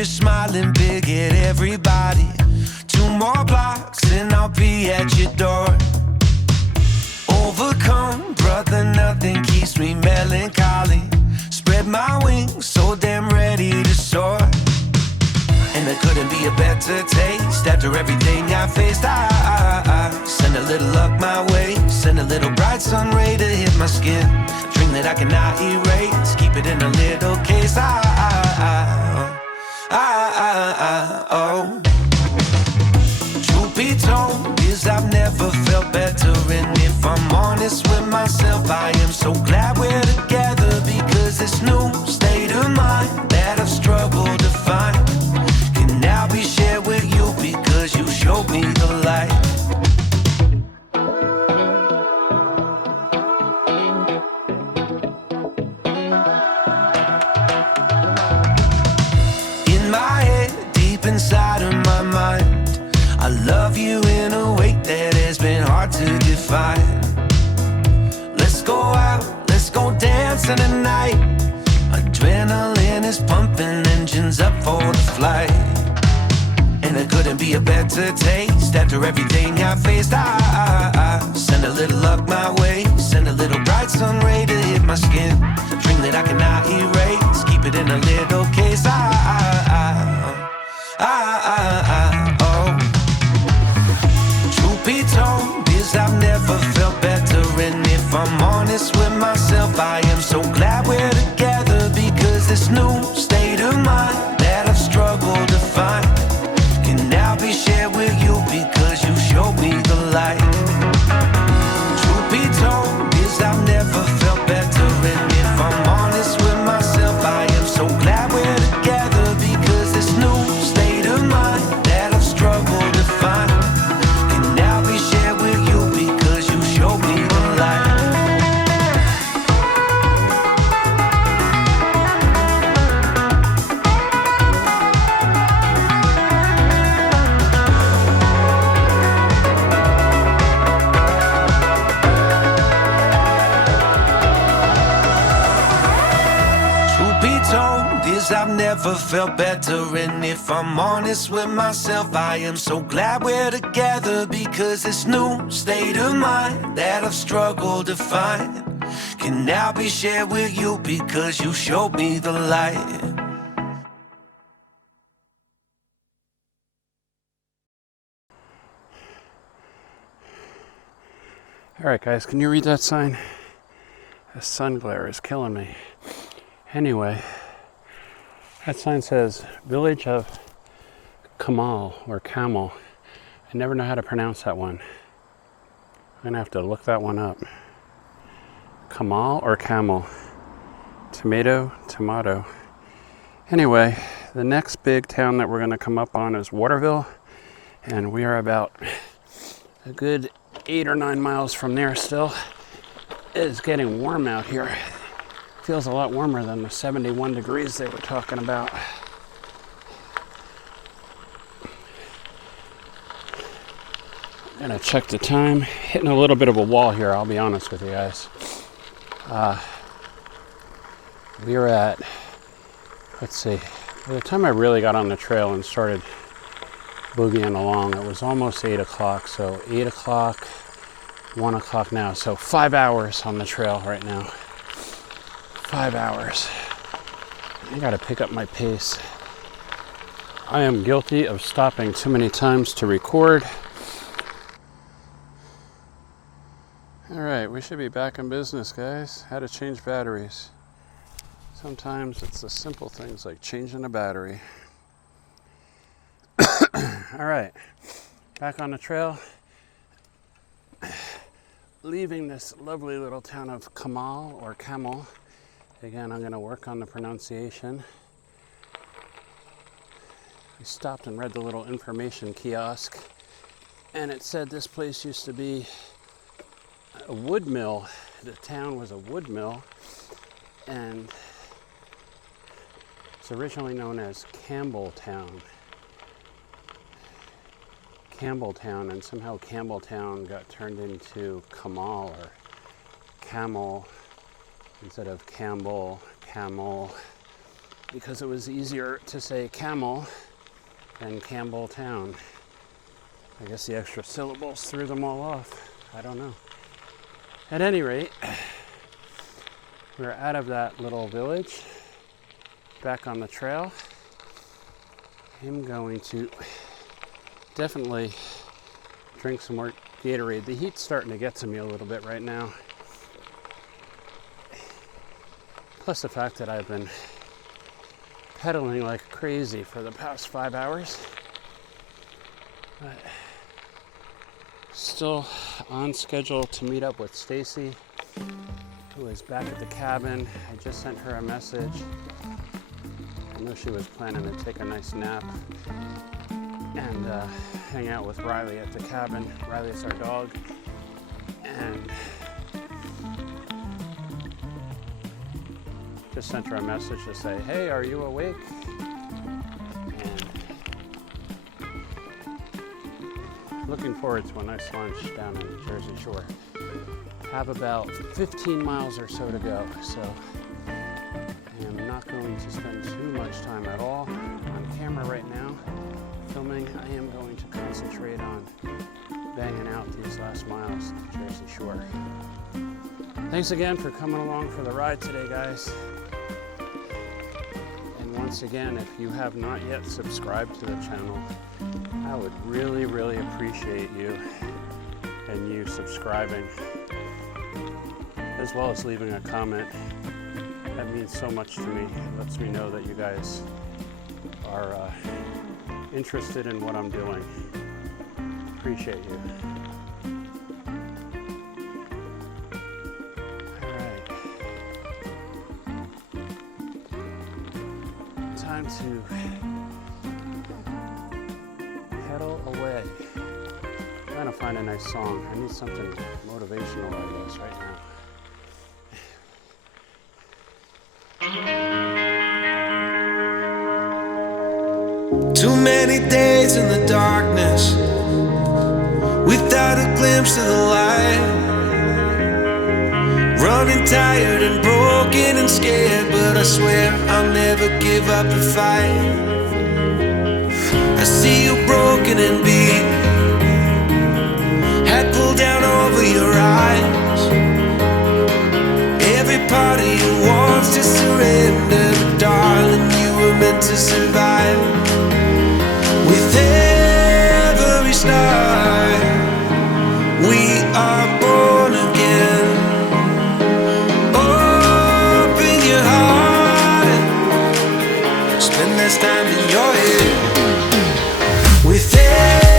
future smiling big at everybody. 2 more blocks and I'll be at your door. Overcome, brother, nothing keeps me melancholy. Spread my wings, so damn ready to soar. And there couldn't be a better taste after everything I faced. I send a little luck my way, send a little bright sun ray to hit my skin. A dream that I cannot erase, keep it in a little case. Oh. Truth be told is I've never felt better, and if I'm honest with myself, I am so glad we're together, because this new state of mind that I've struggled to find can now be shared with you, because you showed me the light. In my head, deep inside of my mind, I love you in a way that has been hard to define. Let's go out, let's go dancing tonight. Adrenaline is pumping, engines up for the flight. And there couldn't be a better taste after everything I faced. I send a little luck my way, send a little bright sun ray to hit my skin. A dream that I cannot erase, keep it in a little case. Oh. Truth be told is I've never felt better, and if I'm honest with myself, I am so glad we're together, because this new state of mind that I've struggled to find can now be shared with you, because you showed me the light. Truth be told is I've never felt better, and if I'm honest with myself, I am so glad we're together, because this new state of mind that I've struggled to find can now be shared with you, because you showed me the light. Truth be told is I've never felt better, and if I'm honest with myself, I am so glad we're together, because this new state of mind that I've struggled to find can now be shared with you, because you showed me the light. All right, guys, can you read that sign? The sun glare is killing me. Anyway, that sign says Village of Kamal or Camel. I never know how to pronounce that one. I'm gonna have to look that one up. Kamal or Camel? Tomato, tomato. Anyway, the next big town that we're gonna come up on is Waterville, and we are about a good 8 or 9 miles from there still. It's getting warm out here. Feels a lot warmer than the 71 degrees they were talking about. I'm gonna check the time. Hitting a little bit of a wall here, I'll be honest with you guys. We were at, let's see, by the time I really got on the trail and started boogieing along, it was almost 8 o'clock. So 8 o'clock, 1 o'clock now. So 5 hours on the trail right now. 5 hours. I gotta pick up my pace. I am guilty of stopping too many times to record. All right, we should be back in business, guys. How to change batteries. Sometimes it's the simple things like changing a battery. All right, back on the trail. Leaving this lovely little town of Kamal or Camel. Again, I'm going to work on the pronunciation. We stopped and read the little information kiosk, and it said this place used to be a wood mill. The town was a wood mill, and it's originally known as Campbelltown, and somehow Campbelltown got turned into Kamal or Camel instead of Campbell, Camel. because it was easier to say Camel than Campbell Town. I guess the extra syllables threw them all off. I don't know. At any rate, we're out of that little village, back on the trail. I'm going to definitely drink some more Gatorade. The heat's starting to get to me a little bit right now. Plus the fact that I've been pedaling like crazy for the past 5 hours. But still on schedule to meet up with Stacy, who is back at the cabin. I just sent her a message. I know she was planning to take a nice nap and hang out with Riley at the cabin. Riley is our dog. And just sent her a message to say, hey, are you awake? And looking forward to a nice lunch down on the Jersey Shore. Have about 15 miles or so to go, so I am not going to spend too much time at all on camera right now filming. I am going to concentrate on banging out these last miles to the Jersey Shore. Thanks again for coming along for the ride today, guys. And once again, if you have not yet subscribed to the channel, I would really, really appreciate you and you subscribing, as well as leaving a comment. That means so much to me. It lets me know that you guys are interested in what I'm doing. Appreciate you. All right. Time to pedal away. I'm trying to find a nice song. I need something motivational, I guess, right now. Too many days in the darkness without a glimpse of the light. Running tired and broken and scared, but I swear I'll never give up the fight. I see you broken and beat, head pulled down over your eyes. Every part of you wants to surrender, but darling, you were meant to survive. With every star, we are born again. Open your heart, spend less time in your head. With every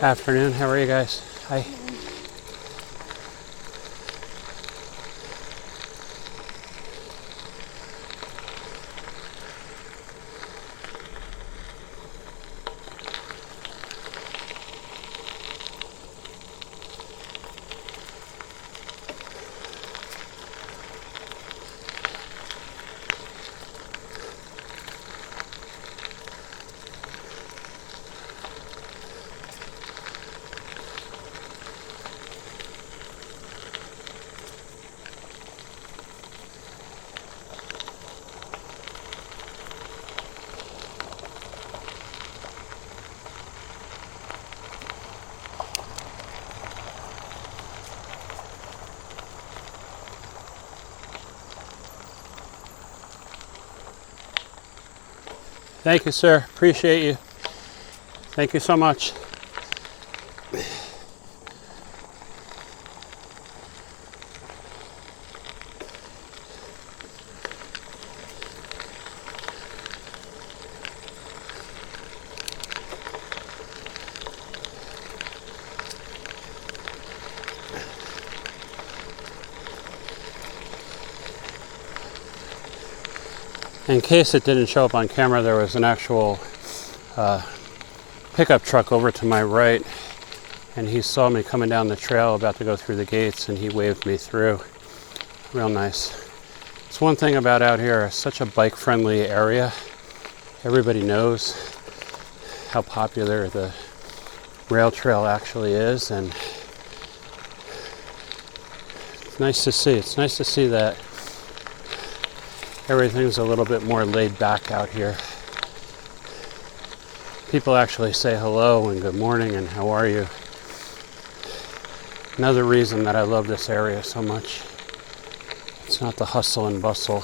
Afternoon. How are you guys? Hi. Thank you, sir. Appreciate you. Thank you so much. In case it didn't show up on camera, there was an actual pickup truck over to my right, and he saw me coming down the trail about to go through the gates, and he waved me through. Real nice. It's one thing about out here, it's such a bike-friendly area. Everybody knows how popular the rail trail actually is, and it's nice to see. It's nice to see that everything's a little bit more laid back out here. People actually say hello and good morning and how are you. Another reason that I love this area so much. It's not the hustle and bustle.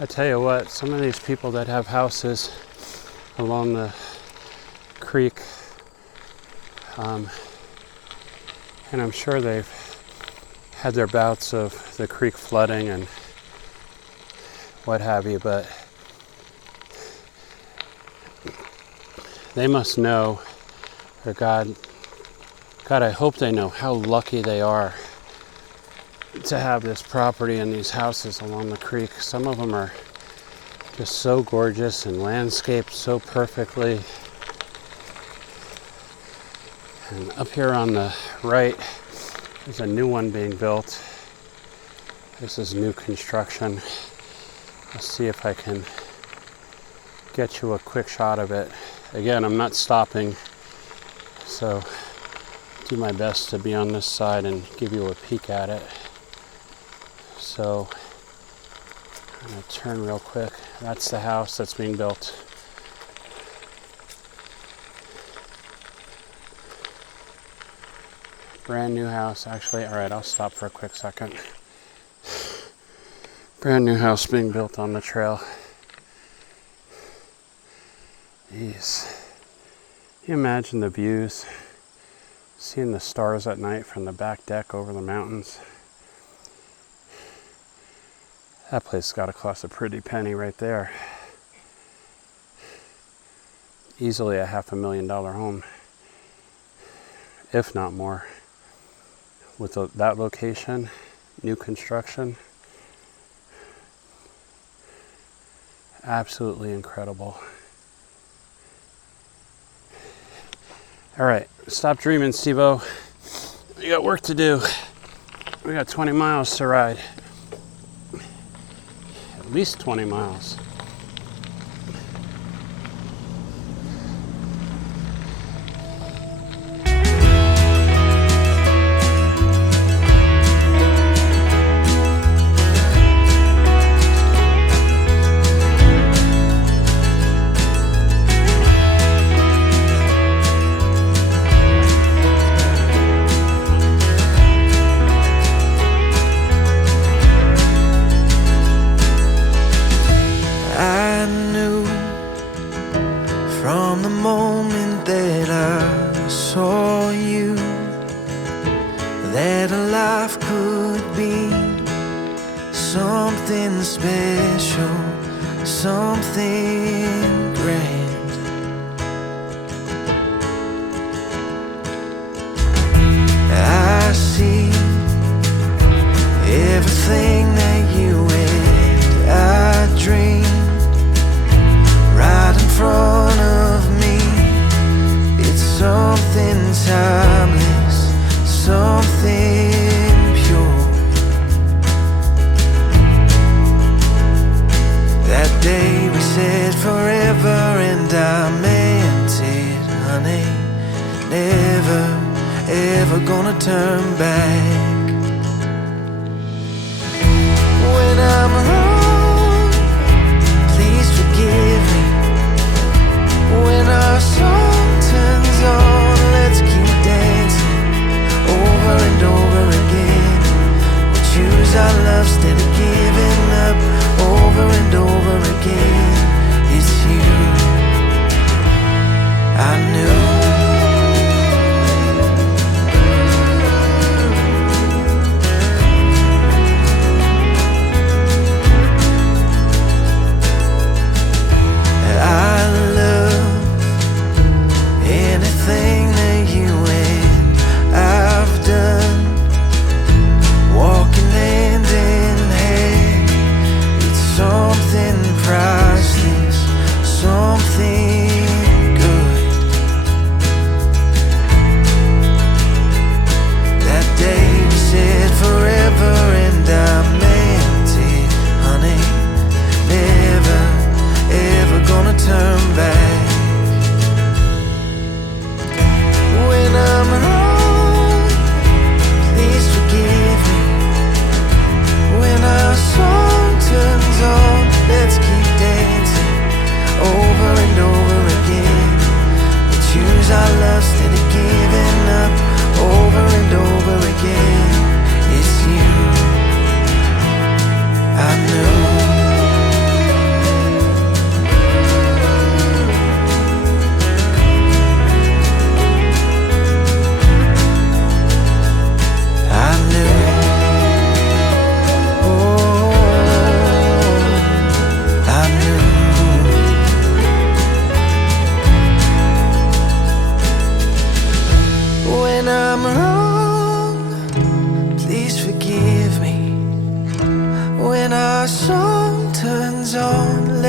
I tell you what, some of these people that have houses along the creek, and I'm sure they've had their bouts of the creek flooding and what have you, but they must know, or God, I hope they know how lucky they are to have this property and these houses along the creek. Some of them are just so gorgeous and landscaped so perfectly. And up here on the right, there's a new one being built. This is new construction. Let's see if I can get you a quick shot of it. Again, I'm not stopping, so do my best to be on this side and give you a peek at it. So I'm going to turn real quick. That's the house that's being built. Brand new house, actually. All right, I'll stop for a quick second. Brand new house being built on the trail. Jeez. Can you imagine the views? Seeing the stars at night from the back deck over the mountains. That place got to cost a pretty penny right there. Easily a $500,000 home, if not more. With that location, new construction, absolutely incredible. All right, stop dreaming, Steve-O. We got work to do. We got 20 miles to ride. At least 20 miles. Something special, something grand. I see everything that you and I dreamed right in front of me. It's something timeless, something pure. That day we said forever, and I meant it, honey. Never, ever gonna turn back. When I'm wrong, please forgive me. When our song turns on, let's keep dancing over and over again. We'll choose our love instead of giving up over and over again. It's you, I knew.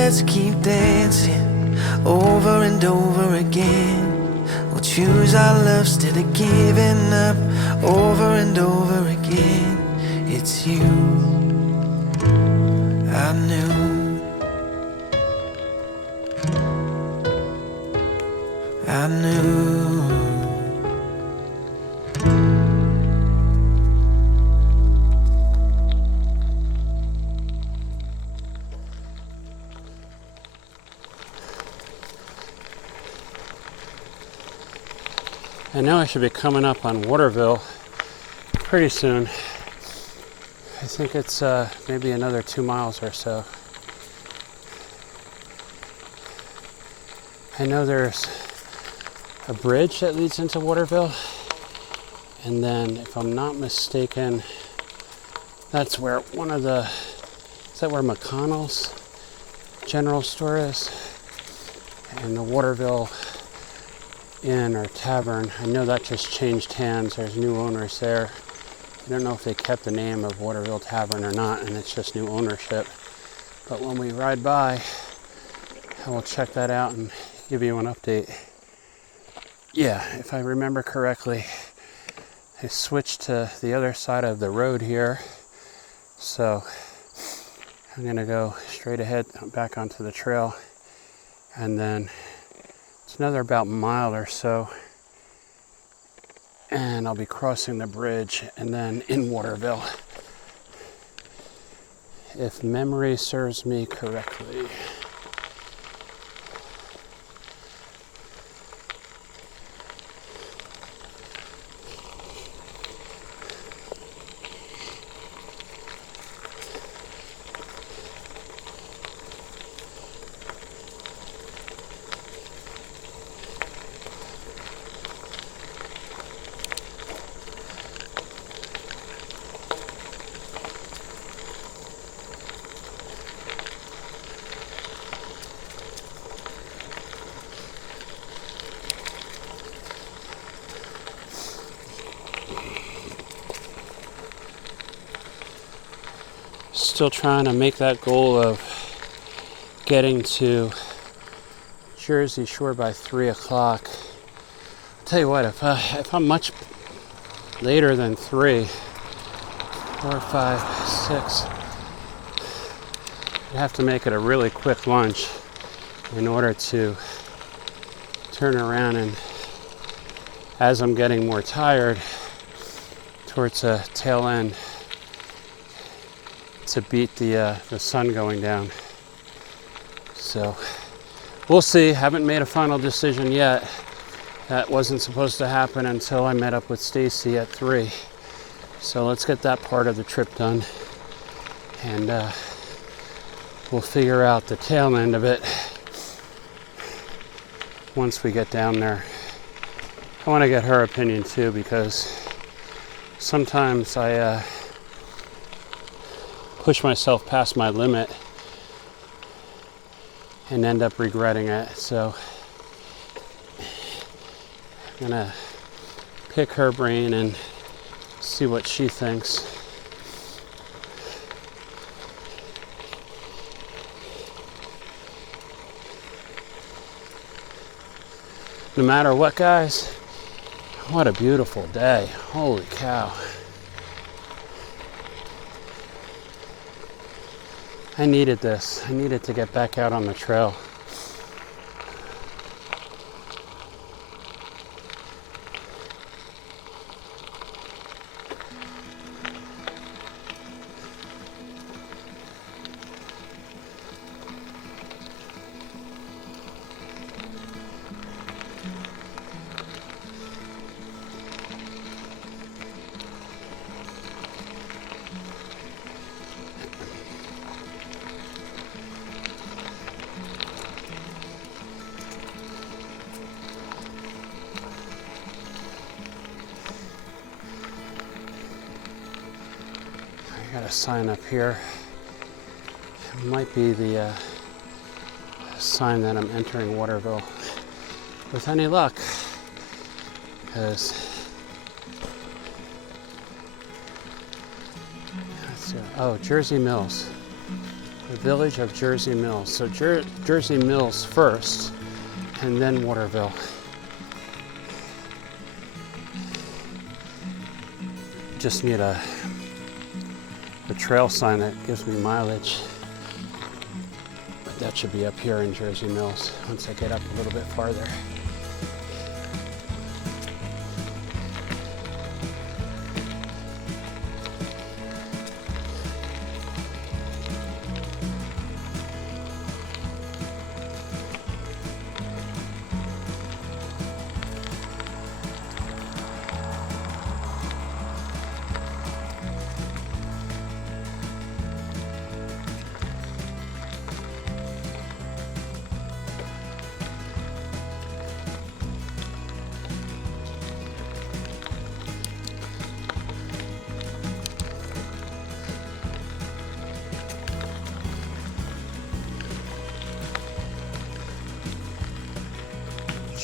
Let's keep dancing over and over again. We'll choose our love instead of giving up over and over again. It's you, I knew. I knew. I know I should be coming up on Waterville pretty soon. I think it's maybe another 2 miles or so. I know there's a bridge that leads into Waterville, and then if I'm not mistaken, that's where one of the Is that where McConnell's general store is? And the Waterville Inn or Tavern. I know that just changed hands. There's new owners there. I don't know if they kept the name of Waterville Tavern or not, and it's just new ownership. But when we ride by, I will check that out and give you an update. Yeah, if I remember correctly, I switched to the other side of the road here. So I'm going to go straight ahead back onto the trail. And then it's another about mile or so. And I'll be crossing the bridge and then in Waterville, if memory serves me correctly. Still trying to make that goal of getting to Jersey Shore by 3 o'clock. I'll tell you what, if I'm much later than 3, 4, 5, 6, I have to make it a really quick lunch in order to turn around and, as I'm getting more tired, towards a tail end, to beat the sun going down. So we'll see. Haven't made a final decision yet. That wasn't supposed to happen until I met up with Stacy at 3. So let's get that part of the trip done, and we'll figure out the tail end of it once we get down there. I want to get her opinion too, because sometimes I push myself past my limit and end up regretting it. So I'm gonna pick her brain and see what she thinks. No matter what, guys, what a beautiful day. Holy cow. I needed this. I needed to get back out on the trail. Got a sign up here. It might be the sign that I'm entering Waterville with any luck, because Jersey Mills, the village of Jersey Mills. So Jersey Mills first, and then Waterville. Just need a trail sign that gives me mileage, but that should be up here in Jersey Mills once I get up a little bit farther.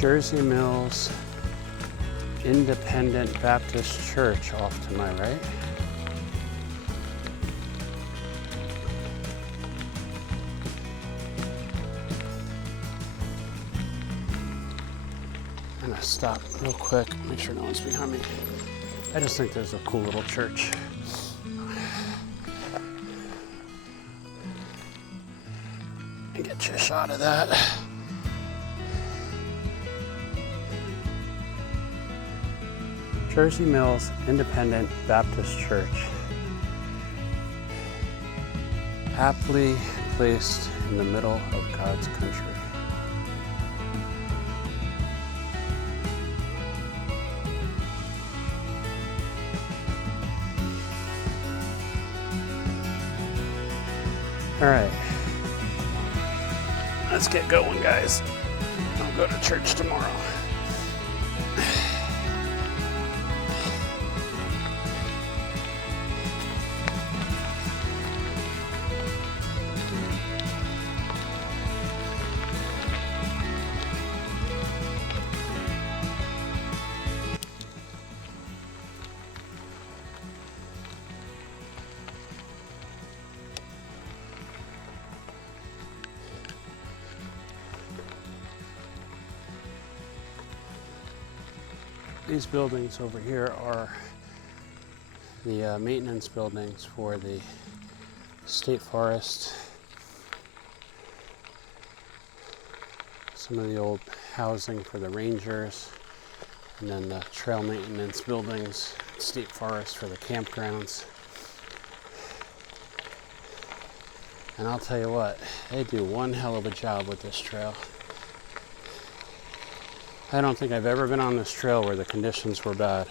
Jersey Mills Independent Baptist Church off to my right. I'm gonna stop real quick, make sure no one's behind me. I just think there's a cool little church. And get you a shot of that. Jersey Mills Independent Baptist Church. Aptly placed in the middle of God's country. All right, let's get going, guys. I'll go to church tomorrow. These buildings over here are the maintenance buildings for the state forest. Some of the old housing for the rangers, and then the trail maintenance buildings, state forest for the campgrounds. And I'll tell you what, they do one hell of a job with this trail. I don't think I've ever been on this trail where the conditions were bad.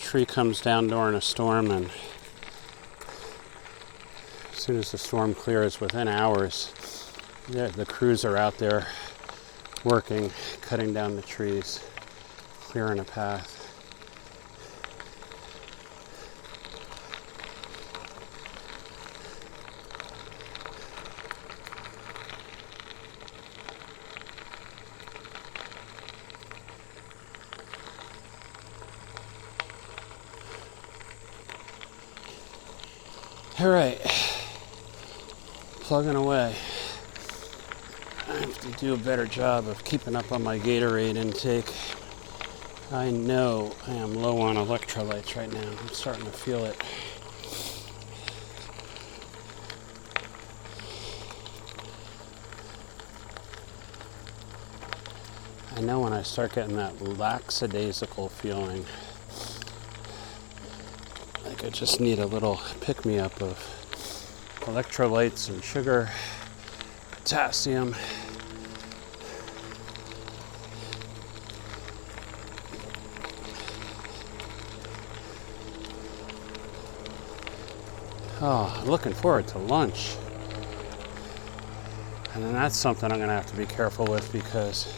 Tree comes down during a storm, and as soon as the storm clears, within hours, the crews are out there working, cutting down the trees, clearing a path. All right, plugging away. I have to do a better job of keeping up on my Gatorade intake. I know I am low on electrolytes right now. I'm starting to feel it. I know when I start getting that lackadaisical feeling, I just need a little pick-me-up of electrolytes and sugar, potassium. Oh, I'm looking forward to lunch. And then that's something I'm going to have to be careful with, because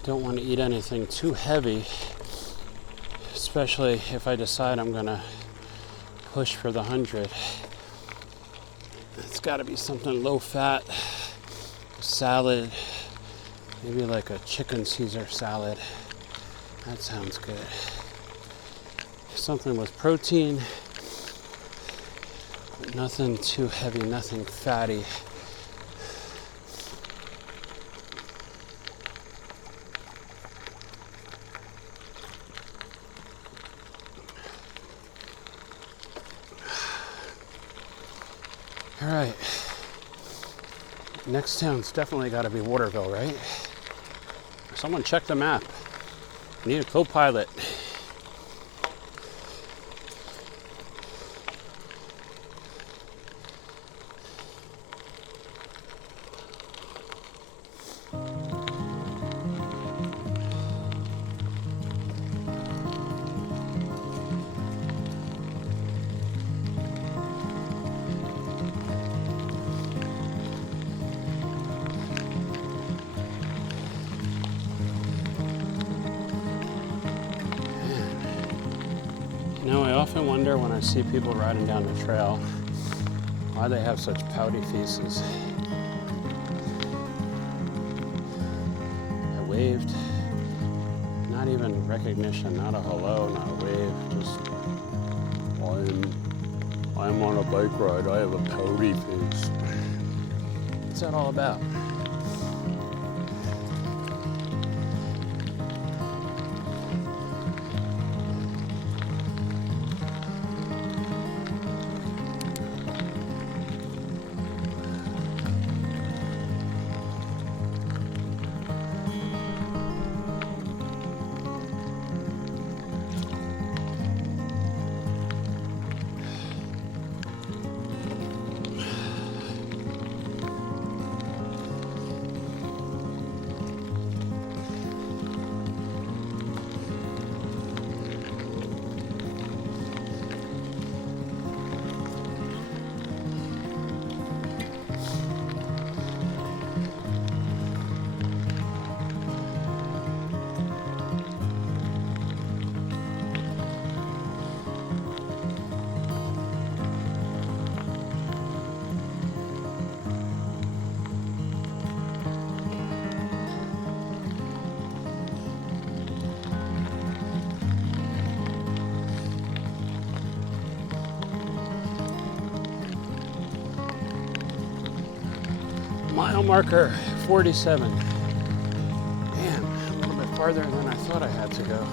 I don't want to eat anything too heavy, especially if I decide I'm going to push for the 100. It's got to be something low fat, salad, maybe like a chicken Caesar salad. That sounds good. Something with protein, but nothing too heavy, nothing fatty. All right, next town's definitely got to be Waterville, right? Someone check the map. Need a co-pilot. You know, I often wonder when I see people riding down the trail why they have such pouty faces. I waved. Not even recognition, not a hello, not a wave, just I'm on a bike ride, I have a pouty face. What's that all about? Mile marker 47. Man, a little bit farther than I thought I had to go.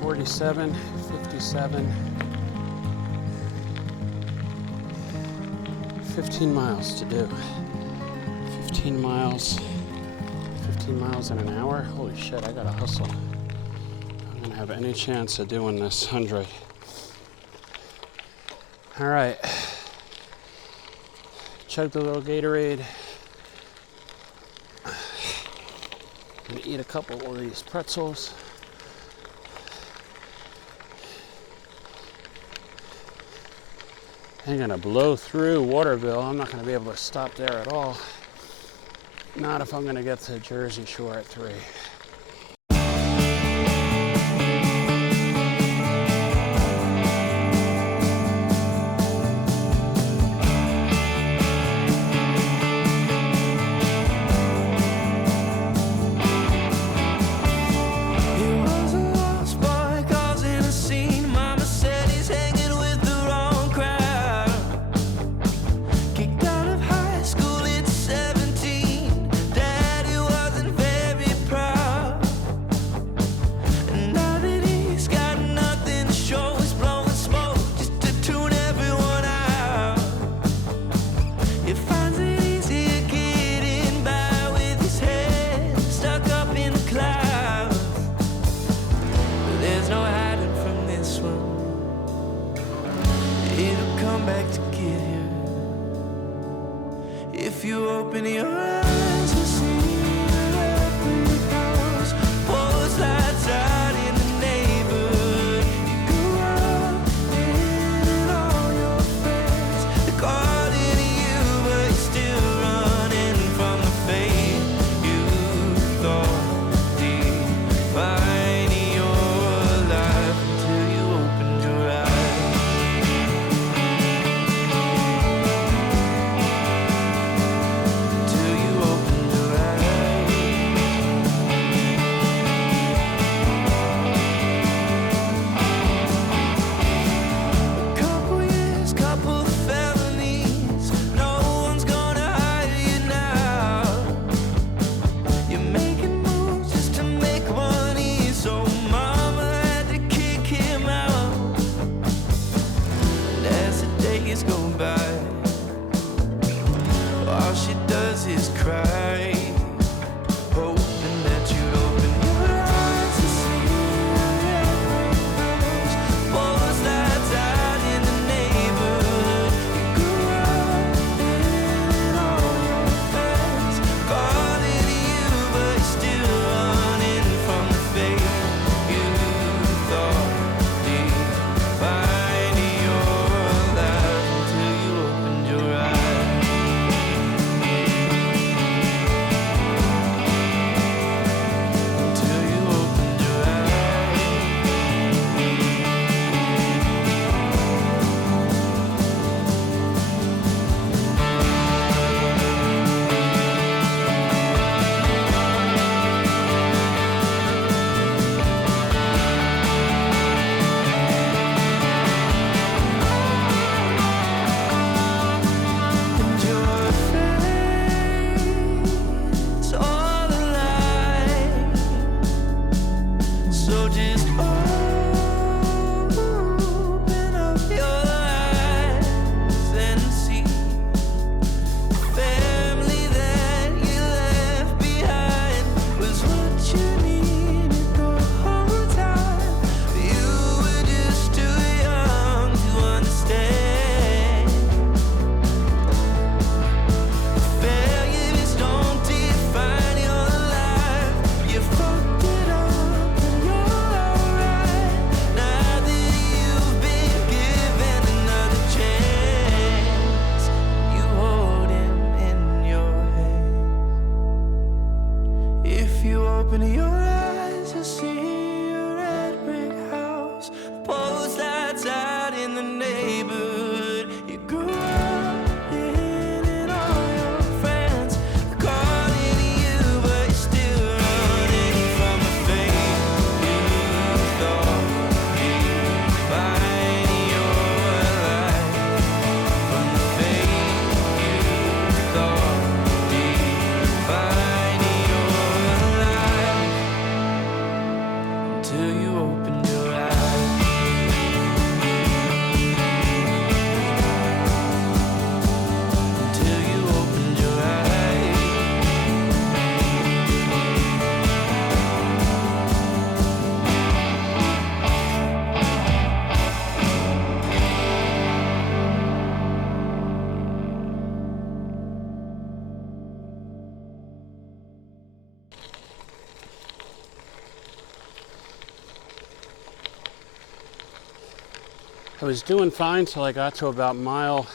47, 57, 15 miles to do. 15 miles in an hour? Holy shit, I gotta hustle. I'm gonna have any chance of doing this 100. All right. Chugged a little Gatorade. I'm gonna eat a couple of these pretzels. I'm gonna blow through Waterville. I'm not gonna be able to stop there at all. Not if I'm gonna get to Jersey Shore at 3. School at 17, Daddy wasn't very proud. So just open up your eyes and see the family that you left behind was what you needed the whole time. You were just too young to understand. Failures don't define your life. You fucked it up and you're alright. Now that you've been given another chance, you hold him in your hands. If you open your eyes, you'll see a red brick house, post lights out in the neighborhood you grew up in, and all your friends are calling you, but you're still running from the fate you thought you'd find your life. From the fate you thought you'd find your life, until you opened your eyes. Until you opened your eyes. I was doing fine till I got to about mile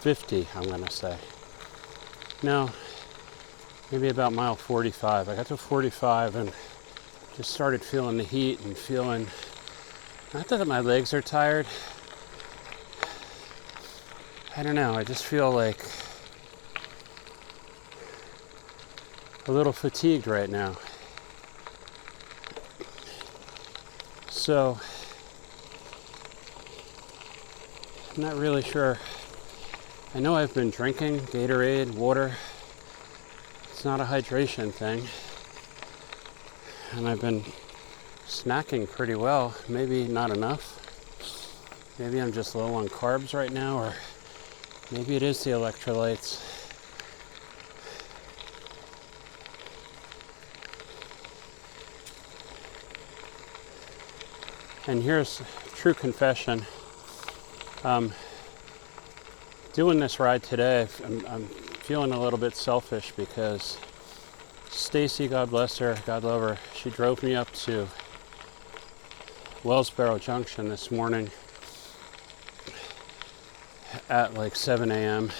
50, I'm gonna say. No, maybe about mile 45. I got to 45 and just started feeling the heat and feeling, not that my legs are tired. I don't know, I just feel like a little fatigued right now. So, I'm not really sure. I know I've been drinking Gatorade, water. It's not a hydration thing. And I've been snacking pretty well. Maybe not enough. Maybe I'm just low on carbs right now, or maybe it is the electrolytes. And here's true confession. Doing this ride today, I'm feeling a little bit selfish because Stacy, God bless her, God love her, she drove me up to Wellsboro Junction this morning at like 7 a.m.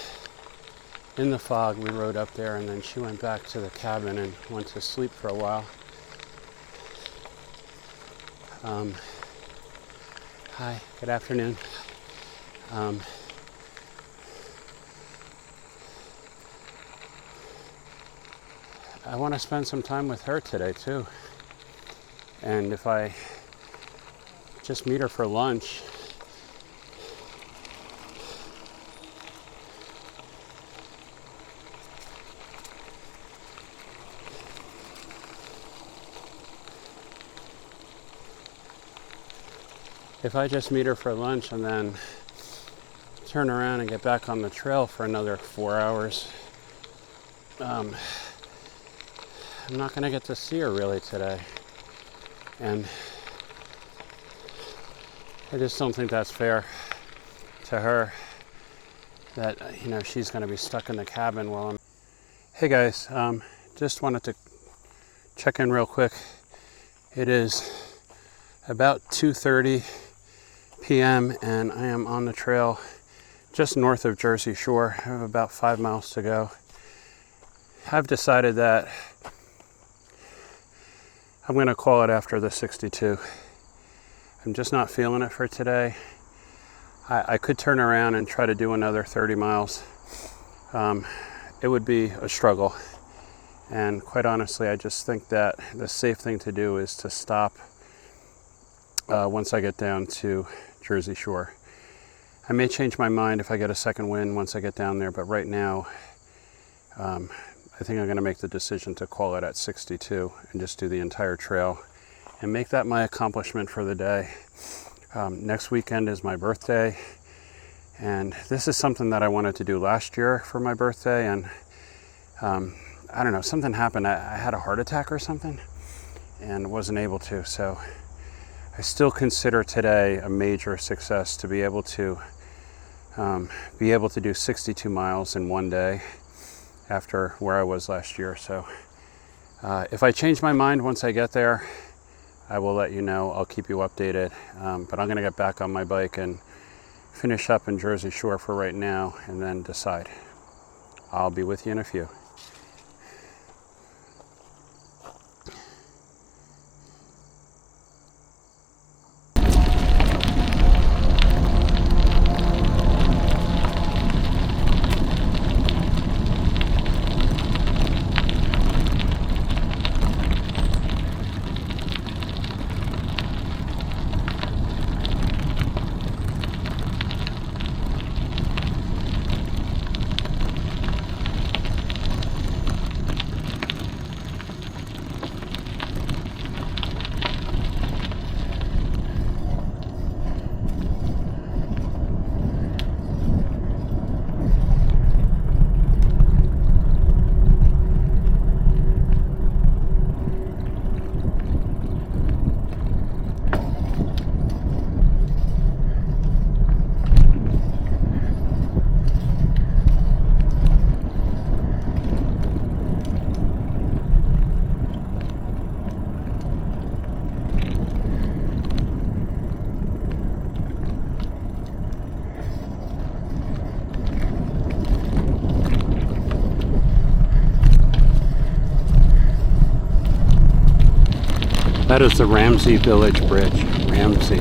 In the fog, we rode up there, and then she went back to the cabin and went to sleep for a while. Hi, good afternoon. I want to spend some time with her today too. And if I just meet her for lunch, and then turn around and get back on the trail for another 4 hours, I'm not going to get to see her really today. And I just don't think that's fair to her, that, you know, she's going to be stuck in the cabin while I'm... Hey guys, just wanted to check in real quick. It is about 2:30 p.m. and I am on the trail just north of Jersey Shore. I have about 5 miles to go. I've decided that I'm going to call it after the 62. I'm just not feeling it for today. I could turn around and try to do another 30 miles. It would be a struggle. And quite honestly, I just think that the safe thing to do is to stop once I get down to Jersey Shore. I may change my mind if I get a second wind once I get down there, but right now, I I think I'm going to make the decision to call it at 62 and just do the entire trail and make that my accomplishment for the day. Next weekend is my birthday, and this is something that I wanted to do last year for my birthday, and I don't know, something happened. I had a heart attack or something and wasn't able to, so I still consider today a major success to be able to do 62 miles in one day after where I was last year. So if I change my mind once I get there, I will let you know. I'll keep you updated, but I'm gonna get back on my bike and finish up in Jersey Shore for right now and then decide. I'll be with you in a few. That is the Ramsey Village Bridge. Ramsey.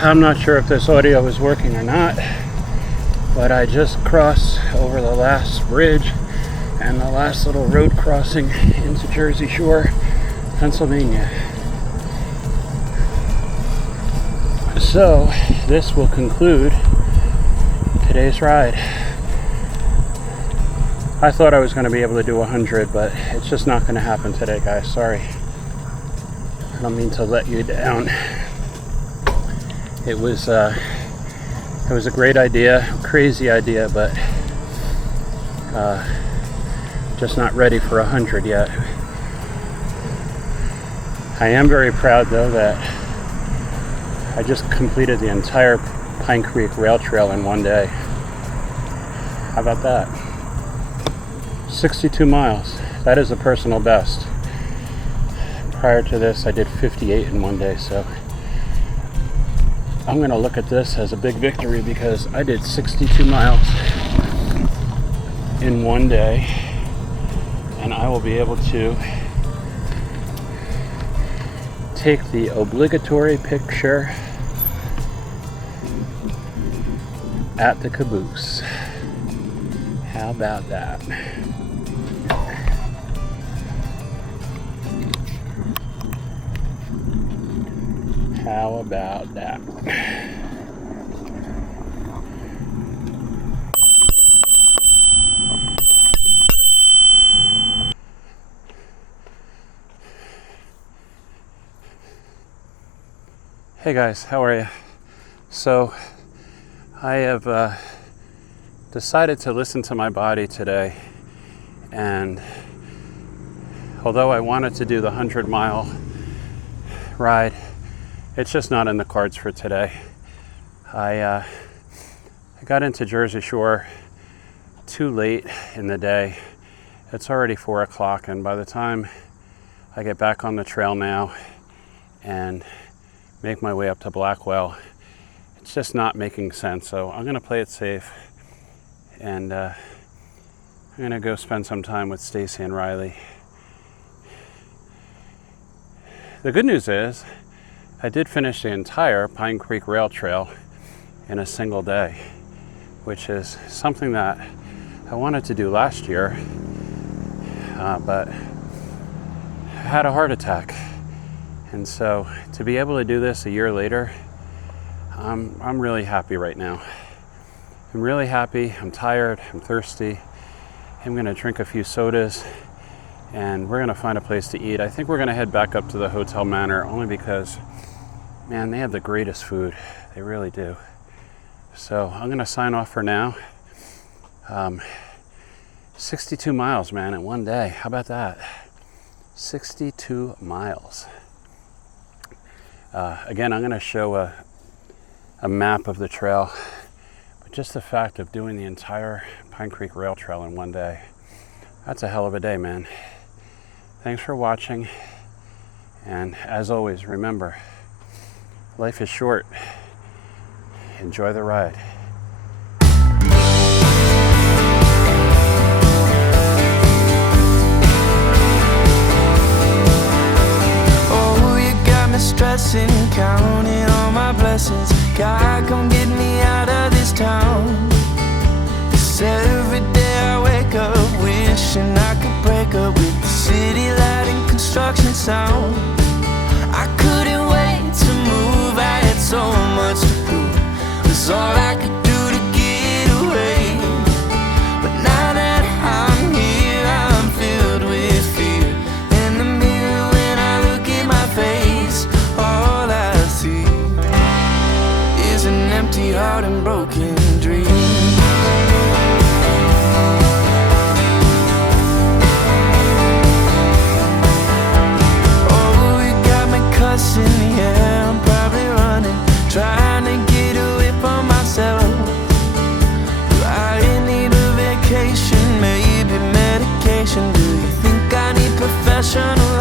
I'm not sure if this audio is working or not, but I just crossed over the last bridge and the last little road crossing into Jersey Shore, Pennsylvania. So this will conclude today's ride. I thought I was going to be able to do 100, but it's just not going to happen today, guys. Sorry. I don't mean to let you down. It was a great idea, crazy idea, but just not ready for 100 yet. I am very proud, though, that I just completed the entire Pine Creek Rail Trail in one day. How about that? 62 miles. That is a personal best. Prior to this, I did 58 in one day, so I'm going to look at this as a big victory because I did 62 miles in one day, and I will be able to take the obligatory picture at the caboose. How about that? How about that? Hey guys, how are you? So I have decided to listen to my body today, and although I wanted to do the 100-mile ride, it's just not in the cards for today. I got into Jersey Shore too late in the day. It's already 4 o'clock, and by the time I get back on the trail now and make my way up to Blackwell, it's just not making sense. So I'm gonna play it safe, and I'm gonna go spend some time with Stacy and Riley. The good news is I did finish the entire Pine Creek Rail Trail in a single day, which is something that I wanted to do last year, but I had a heart attack. And so to be able to do this a year later, I'm really happy right now. I'm really happy. I'm tired. I'm thirsty. I'm gonna drink a few sodas, and we're gonna find a place to eat. I think we're gonna head back up to the Hotel-Manor, only because, man, they have the greatest food. They really do. So I'm gonna sign off for now. 62 miles, man, in one day. How about that? 62 miles. Again, I'm going to show a map of the trail, but just the fact of doing the entire Pine Creek Rail Trail in one day, that's a hell of a day, man. Thanks for watching, and as always, remember, life is short. Enjoy the ride. Stressing, counting all my blessings. God, come get me out of this town. 'Cause every day I wake up wishing I could break up with the city light and construction sound. I couldn't wait to move, I had so much to prove. It was all I could do to get away. But now that I'm here, I'm filled with fear. In the mirror when I look at my face, all I see is an empty heart and broken dreams. Oh, you got me cussing, yeah, I'm probably running, trying to get away from myself. Do I need a vacation, maybe medication? Do you think I need professional